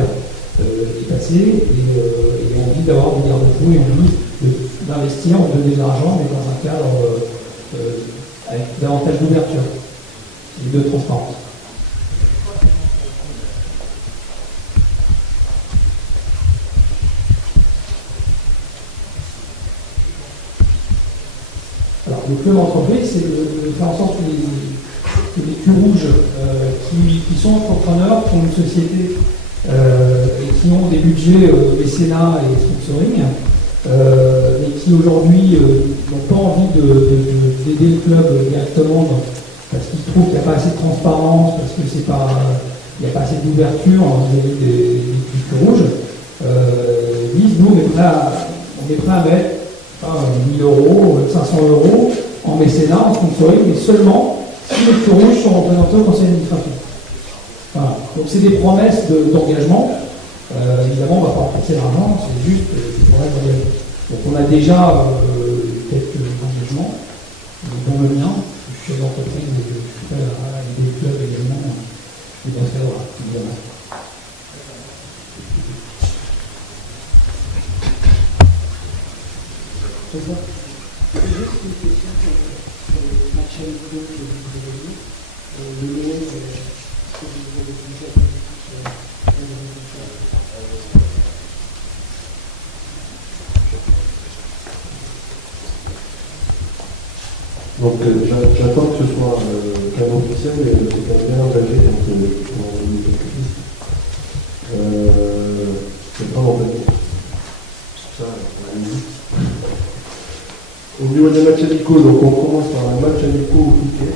qui est passé, et ont envie d'avoir des garde-fous et envie d'investir, de donner de l'argent, mais dans un cadre avec davantage d'ouverture et de transparence. Alors, le club entreprise, c'est de faire en sorte que les culs rouges qui sont entrepreneurs, qui ont une société et qui ont des budgets mécénat et sponsoring, mais qui aujourd'hui n'ont pas envie d'aider le club directement parce qu'ils trouvent qu'il n'y a pas assez de transparence, parce que il n'y a pas assez d'ouverture vis-à-vis des culs rouges, disent nous on est prêt à mettre 1 000 euros, 500 euros en mécénat, en sponsoring, mais seulement si les culs rouges sont représentés au conseil d'administration. Voilà. Donc c'est des promesses d'engagement. Évidemment, on ne va pas remplacer l'argent, c'est juste des promesses d'engagement. Donc on a déjà quelques engagements, dont le mien. Je suis chef d'entreprise et je suis prêt à aider le club également dans ce cadre-là, évidemment. C'est ça. Juste une question sur le match amicaux que vous avez dit. Le nom, est-ce que vous avez déjà sur les réseaux sociaux? Donc j'attends que ce soit qu'un officiel, mais c'est quand même bien engagé, donc on va donner quelques pistes. C'est pas en fait. Ça, on a dit. Au niveau des matchs amicaux, donc on commence par un match amicaux au Touquet.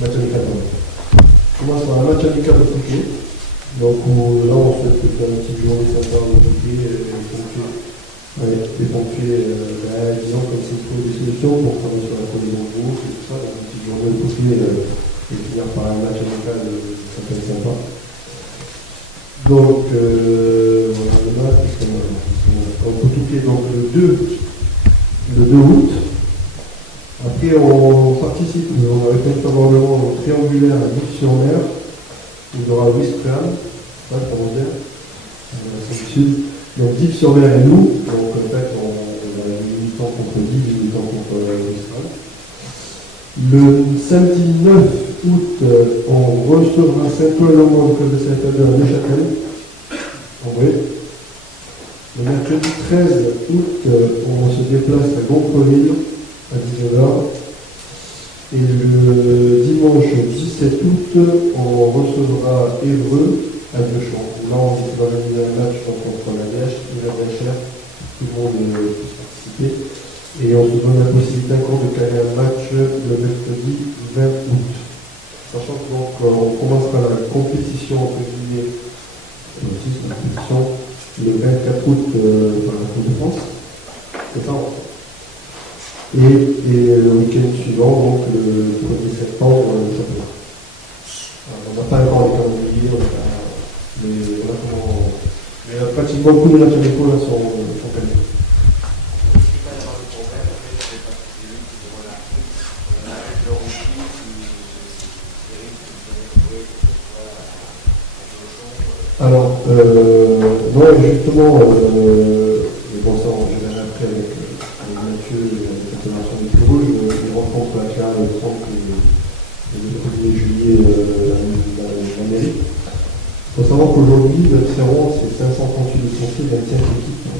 Match amical, pardon. On commence par un match amical au Touquet. Donc là on souhaite faire une petite journée sympa au Touquet, les pompiers, disons comme c'est une des solutions pour travailler sur la collision de groupe et tout ça, donc une petite journée au Touquet et finir par un match amical, ça peut être sympa. Donc voilà le match, au Touquet, donc le 2 août. Après, on participe, on a été favorablement au triangulaire à Vic-sur-Mer. Il y aura Wistreham, ça pour dire, c'est du sud. Donc Vic-sur-Mer et nous, donc en fait, on a 18 ans contre 10, 18 ans contre Wistreham. Le samedi 9 août, on recevra Saint-Paul-le-Mont, le club de Saint-Paul à Neuchâtel, en vrai. Le mercredi 13 août, on se déplace à Goncourt à 19h. Et le dimanche 17 août, on recevra Évreux à Deuchamp. Là, on va organiser un match contre la Dèche, tout le monde puisse participer. Et on se donne la possibilité encore de caler un match le mercredi 20 août. Sachant que donc, on commencera la compétition entre guillemets, le 24 août par la Coupe de France. C'est ça. Et le week-end suivant, donc le 1er septembre, le championnat. On n'a pas encore les calendriers, mais voilà comment. Mais pratiquement tous les matchs amicaux là sont gagnés. Alors, non, justement, mais bon, ça, on verra après avec Mathieu et avec la Fédération du Club Rouge, les rencontres à Clara, le 30 et le 1er juillet la mairie. Il faut savoir qu'aujourd'hui, le Serron, c'est 538 licenciés, 25 équipes.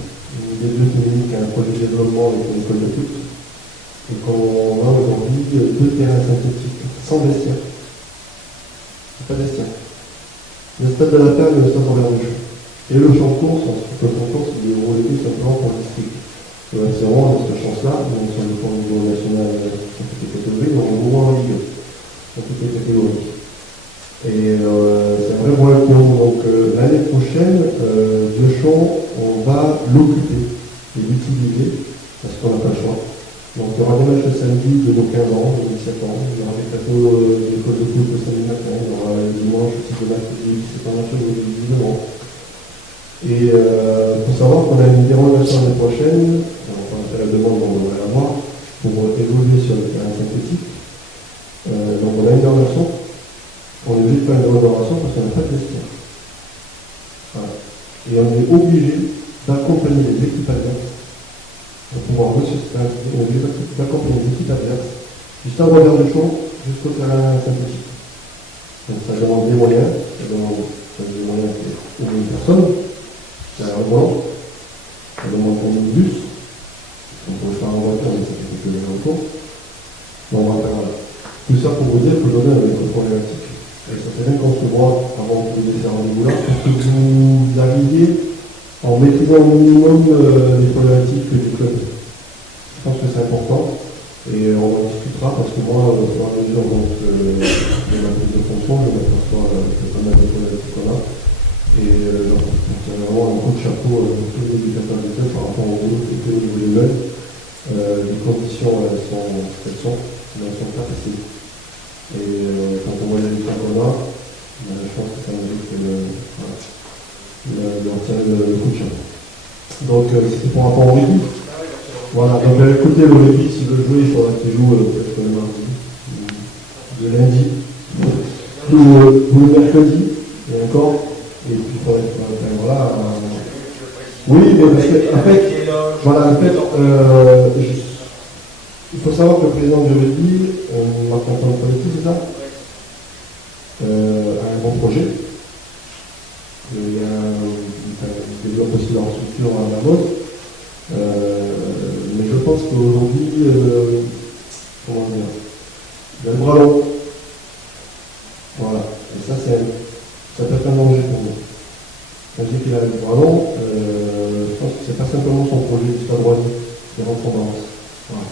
Les deux techniques, un projet de développement avec une école de foot. Et qu'on a aujourd'hui 2 terrains synthétiques, sans vestiaire. Pas de vestiaire. Le stade de la table et le stade Robert Rouge. Et le champ de course, le champ de course, il est relégué simplement pour le district. C'est vraiment cette chance-là, donc sur le plan au niveau national, sur toutes les catégories, on est en Ligue, sur toutes les catégories. Et c'est un vrai problème pour nous. Donc l'année prochaine, Deuchamp, on va l'occuper et l'utiliser, parce qu'on n'a pas le choix. Donc il y aura des matchs le samedi de nos 15 ans, de 17 ans, il y aura des plateaux d'école de foot le samedi matin, il y aura le dimanche aussi de mercredi, 17 ans, de 19 ans. Et il faut savoir qu'on a une dérogation l'année prochaine, on va faire la demande, on va l'avoir, pour évoluer sur le terrain synthétique. Donc on a une dérogation, on est obligé de faire une dérogation parce qu'on n'a pas de vestiaire. Voilà. Et on est obligé d'accompagner les équipes adverses pour pouvoir jouer sur ce terrain, on est obligé d'accompagner les équipes adverses du stade Robert Deuchamp jusqu'au terrain synthétique. Donc ça demande des moyens, ça demande des moyens pour une personne. C'est un rebond, ça demande pour nous bus, on peut le faire en voiture, mais ça fait quelques heures autour. Mais on va faire tout ça pour vous dire qu'aujourd'hui on a des problématiques. Et ça fait bien qu'on se voit avant de vous laisser un rendez-vous là, pour que vous arriviez en maîtrisant au minimum les problématiques du club. Je pense que c'est important. Et on en discutera parce que moi, au fur et à mesure de ma prise de fonction, je m'aperçois que pas mal de problématiques qu'on a. Et c'est vraiment un coup de chapeau à tous les éducateurs du club par rapport au boulot qui était au niveau des jeunes. Les conditions, elles sont pas faciles. Et quand on voit les résultats qu'on a, je pense que ça mérite de retirer le coup de chapeau. Donc c'était pour rapport au rugby. Voilà, donc écoutez, le rugby, s'il veut jouer, il faudra qu'il joue peut-être le mardi, le lundi, ou le mercredi, et encore. Et puis voilà. Oui, mais parce que, en fait, il faut savoir que le président du rugby, Marc Antoine Poletti, c'est ça, a un bon projet. Il développe aussi leur structure à la mode. Mais je pense qu'aujourd'hui, comment dire, il a le bras long. Voilà. Et ça peut être un danger pour nous. Quand je dis qu'il a le bras long, je pense que c'est pas simplement son projet du Stade Roi qui rentre en balance. Voilà.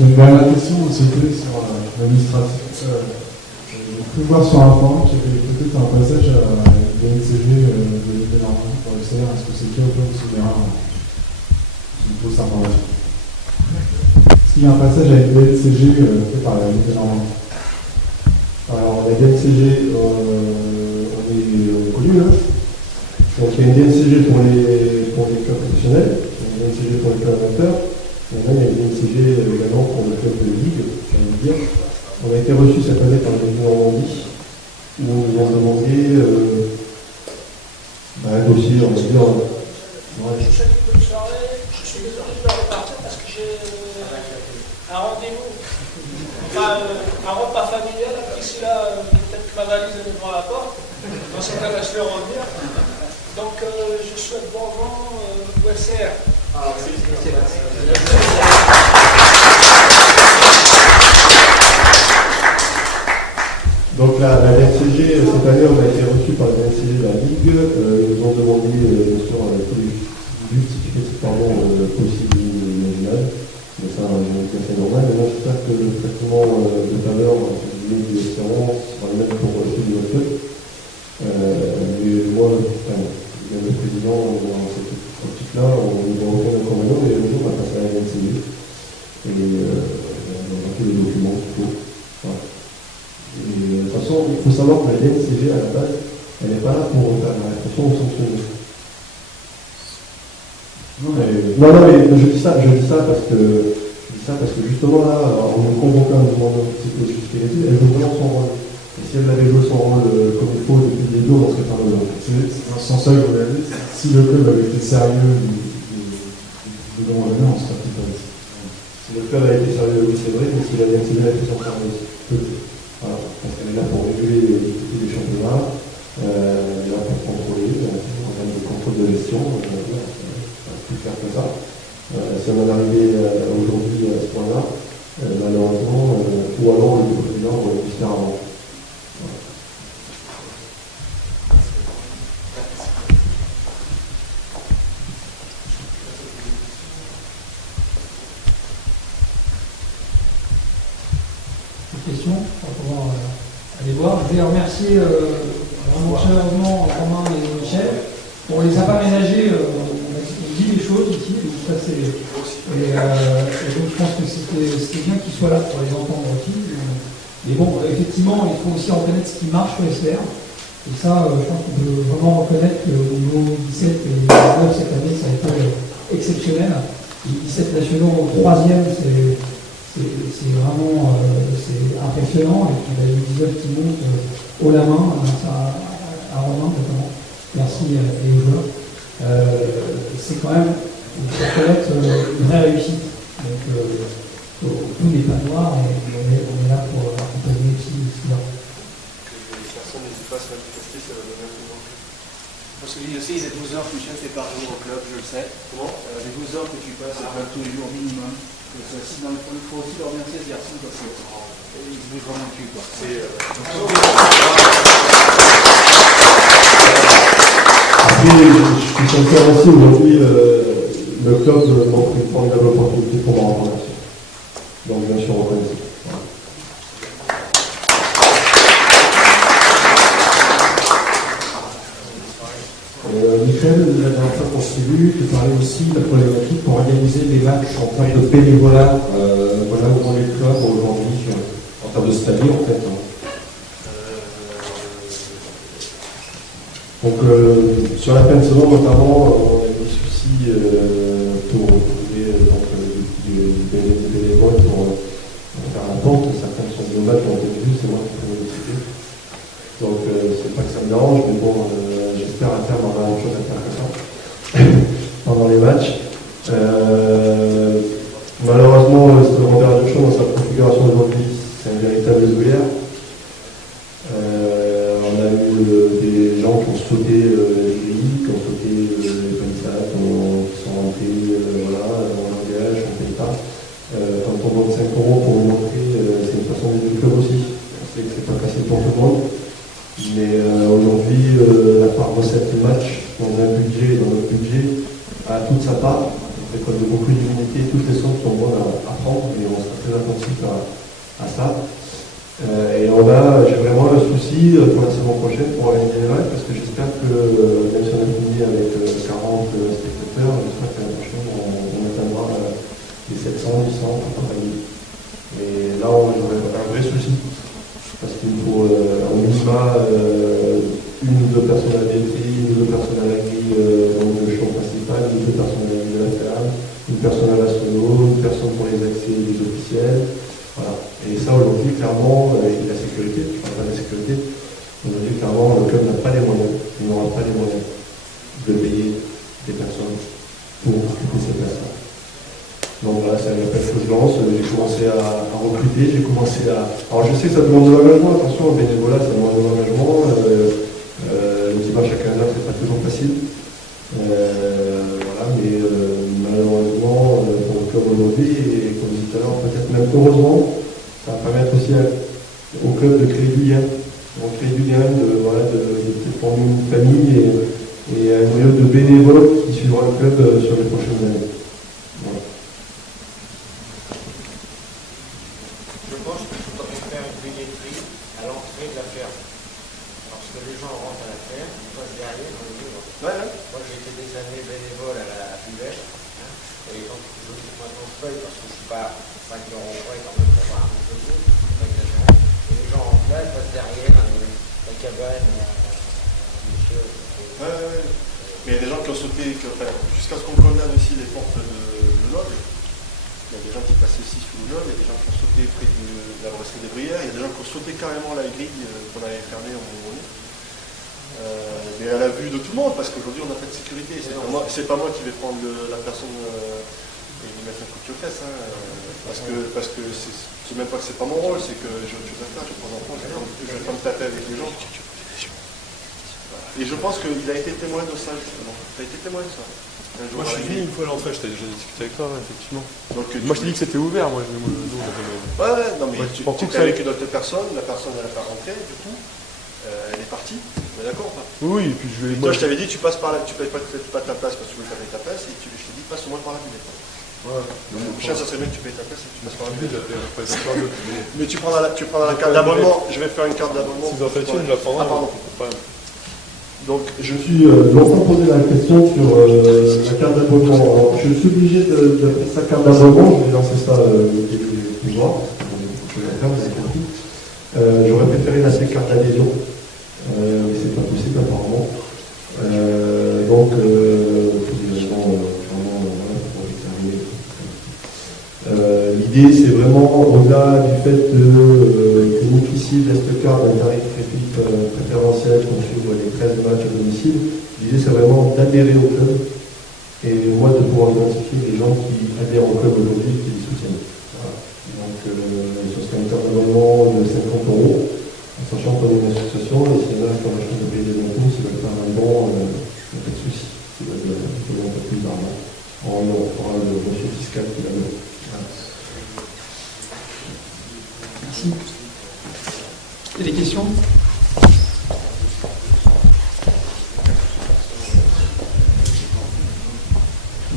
Une dernière question, c'était sur l'administration. J'ai pu voir sur un forum qu'il y avait peut-être un passage à BNCG de l'île de Normandie pour le CR. Est-ce que c'est qui au plan souverain? C'est une fausse information. Est-ce qu'il y a un passage avec BNCG fait par l'île de Normandie? Alors, la BNCG, on est connu là. Donc, il y a une BNCG pour les clubs professionnels, il y a une BNCG pour les clubs amateurs, et là, il y a une BNCG également pour le club de ligue, j'ai envie de dire. On a été reçu cette année par le Rugby Normandie, où on nous a demandé un dossier, on va dire. Je suis désolé de repartir parce que j'ai un rendez-vous, un repas familial. Ici, là, peut-être que ma valise est devant la porte. Dans ce cas-là, je vais revenir. Donc, je souhaite bon vent au FCR. Donc la BNCG, cette année, on a été reçu par la BNCG de la Ligue. Ils nous ont demandé, bien sûr, tous les justificatifs possibles et imaginables. Mais ça, c'est normal. Maintenant, j'espère que le traitement de tout à l'heure, du espérance, sera le même pour tous les autres clubs. Mais moi, le président, dans cette optique-là, on ne voit aucun inconvénient, mais le jour, on va passer à la BNCG. Et on va tous les documents qu'il faut. Voilà. Et, de toute façon, il faut savoir que la BNCG, à la base, elle n'est pas là pour faire la répression ou sanctionner. Non, mais je dis ça parce que justement là, en nous convoquant une demande psychojustificative, elle joue vraiment son rôle. Et si elle avait joué son rôle comme il faut depuis le début, on serait pas là. C'est dans ce sens-là que vous l'avez dit. Si le club avait été sérieux du long l'année, on serait peut-être pas ici. Si le club a été sérieux, oui, c'est vrai, mais si la BNCG a été sans service, voilà, parce qu'elle est là pour réguler les championnats, elle est là pour contrôler, en termes de contrôle de gestion, plus faire que ça. Si on en est arrivé aujourd'hui à ce point-là, malheureusement, ou alors le président va le faire avant. Questions pour pouvoir aller voir. Je vais remercier vraiment chaleureusement Romain et Michel. On les a pas ménagés, on dit les choses ici, donc ça c'est. Et donc je pense que c'était bien qu'ils soient là pour les entendre aussi. Mais bon, effectivement, il faut aussi reconnaître ce qui marche au SR. Et ça, je pense qu'on peut vraiment reconnaître qu'au niveau 17 et 19 cette année, ça a été exceptionnel. Les 17 nationaux au 3e, c'est vraiment impressionnant. Et puis il y a eu 19 qui montent haut la main, à Romain notamment. Merci et aux joueurs. C'est quand même, il faut reconnaître une vraie réussite. Donc tout n'est pas noir et on est là pour accompagner aussi cela. Que les personnes n'hésitent pas à se manifester, ça va donner un coup de main. Parce que aussi, les 12 heures que Michel fait par jour au club, je le sais. Comment les 12 heures que tu passes au club tous les jours minimum. Il faut aussi leur remercier ce garçon parce qu'il se bouge vraiment le cul. Après, je suis sincère aussi aujourd'hui, le club m'offre une formidable opportunité pour m'en remercier. Donc bien sûr, reconnaissant. Michel, la dernière fois qu'on s'est vu, tu parlais aussi de la problématique pour organiser des matchs en termes de bénévolat. Voilà où on est le club aujourd'hui, en termes de stade en fait. Donc sur la fin de saison notamment, on a eu des soucis pour trouver des bénévoles pour faire la porte. Certains sont des matchs ont été vus, c'est moi qui peux le citer. Donc c'est pas que ça me dérange, mais bon, j'espère à terme avoir une chose à faire que ça pendant les matchs. Malheureusement, ce Robert Duchamp dans sa configuration d'aujourd'hui, c'est un véritable zouillère. On a eu des gens qui ont sauté les grilles, qui ont sauté les palissades, qui sont rentrés, voilà, dans l'engagement, on ne paye pas. Quand on demande 5 € pour vous montrer, c'est une façon de club aussi. On sait que c'est pas facile pour tout le monde. Mais aujourd'hui, la part recette du match, dans notre budget, a toute sa part. On fait preuve de beaucoup d'humilité, toutes les sommes sont bonnes à prendre, et on sera très attentif à ça. J'ai vraiment un souci pour la saison prochaine pour organiser les lives, parce que j'espère que, même si on a fini avec 40 spectateurs, j'espère que l'année prochaine on atteindra les 700, 800, compagnie. Et là, j'aurais un vrai souci, parce qu'il faut au minima une ou deux personnes à billetterie, une ou deux personnes à la grille dans le show principal, une ou deux personnes à la grille latérale, une personne à la solo, une personne pour les accès des officiels. Voilà. Et ça, aujourd'hui, clairement, avec la sécurité, je ne parle pas de la sécurité, aujourd'hui, clairement, le club n'a pas les moyens, il n'aura pas les moyens de payer des personnes pour occuper ces places-là. Donc voilà, c'est un appel que je lance, j'ai commencé à recruter, j'ai commencé à... Alors je sais que ça demande de l'engagement, attention, le bénévolat, ça demande de l'engagement, le dimanche à 15h, c'est pas toujours facile. Voilà, mais malheureusement, pour le club aujourd'hui, et comme je disais tout à l'heure, peut-être même heureusement, ça va permettre aussi au club de créer du lien. On crée du lien, de peut-être former une famille et un noyau de bénévoles qui suivra le club sur les prochaines années. Voilà. Je pense qu'il faudrait faire une billetterie à l'entrée de la ferme. Parce que les gens rentrent à la ferme, ils passent derrière dans le livre. Moi j'ai été des années bénévole à la buvette, et donc je maintenant je paye parce que je ne suis pas 5 € près quand même pour avoir un peu de pas exagéré. Et les gens rentrent là, ils passent derrière la cabane, monsieur. Mais il y a des gens qui ont sauté, jusqu'à ce qu'on condamne aussi les portes de Lenoble. Il y a des gens qui passaient aussi sous Lenoble, il y a des gens qui ont sauté près de la brasserie des Brières, il y a des gens qui ont sauté carrément la grille qu'on avait fermée au moment donné. Mais à la vue de tout le monde, parce qu'aujourd'hui on n'a pas de sécurité. C'est pas moi qui vais prendre la personne et lui mettre un coup de fesse, parce que c'est même pas que c'est pas mon rôle, c'est que j'ai autre chose à faire, j'ai 3 enfants, je vais pas me taper avec les gens. Et je pense qu'il a été témoin de ça, justement. Il a été témoin de ça. Moi je suis venu une fois à l'entrée, j'ai discuté avec toi, effectivement. Donc, moi je t'ai dit que c'était ouvert, moi. Non mais tu es avec une autre personne, la personne elle n'a pas rentré, du coup, elle est partie. On est d'accord ou pas? Oui, et puis je vais. Toi je t'avais dit, tu passes par là, tu payes pas ta place parce que tu veux payer ta place, et je t'ai dit, passe au moins par la billette. Ouais. Le prochain, ça serait bien que tu payes ta place et que tu passes par la billette. Mais tu prendras la carte d'abonnement, je vais faire une carte d'abonnement. Si vous en faites une, je la prendrai. Ah, pardon. Donc, je suis longtemps posé la question sur la carte d'abonnement. Alors, je suis obligé de faire sa carte d'abonnement, je vais lancer ça plus loin, j'aurais préféré lancer carte d'adhésion, mais c'est pas possible apparemment. Donc, l'idée c'est vraiment au-delà du fait de bénéficier de l'Estecard d'un tarif préférentiel pour suivre les 13 matchs à domicile. L'idée c'est vraiment d'adhérer au club et moi de pouvoir identifier les gens qui adhèrent au club aujourd'hui et qui les soutiennent. Voilà. Donc ce serait une carte d'abonnement de 50 €, en sachant qu'on est une association et s'il y en a qui ont la chance de payer des impôts, s'ils veulent faire un don, il n'y a pas de souci. S'ils veulent un peu plus d'argent, on fera le dossier fiscal qui va mieux. Merci. Il y a des questions?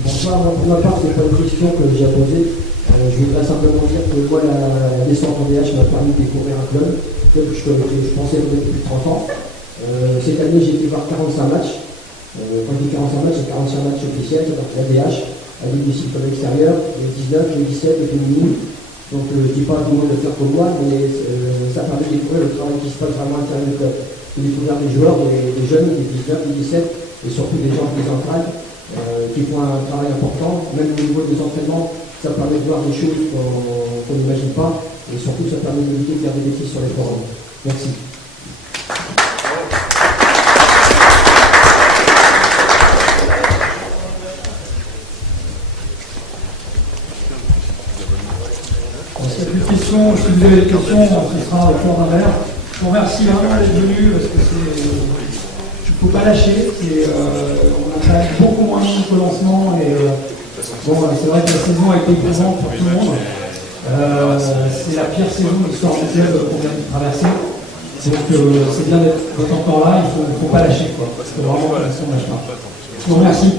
Bonsoir, pour ma part, c'est pas une question que j'ai à poser. Je voudrais simplement dire que moi, la descente en DH m'a permis de découvrir un club que je pensais connaître depuis 30 ans. Cette année, j'ai été voir 45 matchs. Quand je dis 45 matchs, c'est 45 matchs officiels, c'est-à-dire la DH, à domicile comme extérieur, les 19, les 17, les féminines. Donc je ne dis pas à tout le monde de faire comme moi, mais ça permet de découvrir le travail qui se passe vraiment à l'intérieur du club. il faut vers des joueurs, des jeunes, des 19, des 17, et surtout des gens qui les entraînent, qui font un travail important. Même au niveau des entraînements, ça permet de voir des choses qu'on n'imagine pas, et surtout ça permet d'éviter de faire des bêtises sur les forums. Merci. Si vous avez des questions, ce sera au cours d'un verre. Je vous remercie vraiment d'être venu parce que il ne faut pas lâcher. On a quand même beaucoup moins de monde qu'au lancement et bon, c'est vrai que la saison a été éprouvante pour tout le monde. C'est la pire saison de l'histoire du club qu'on vient de traverser. Donc c'est bien d'être encore là, il ne faut pas lâcher. Il faut vraiment que la saison ne lâche pas. Je vous remercie.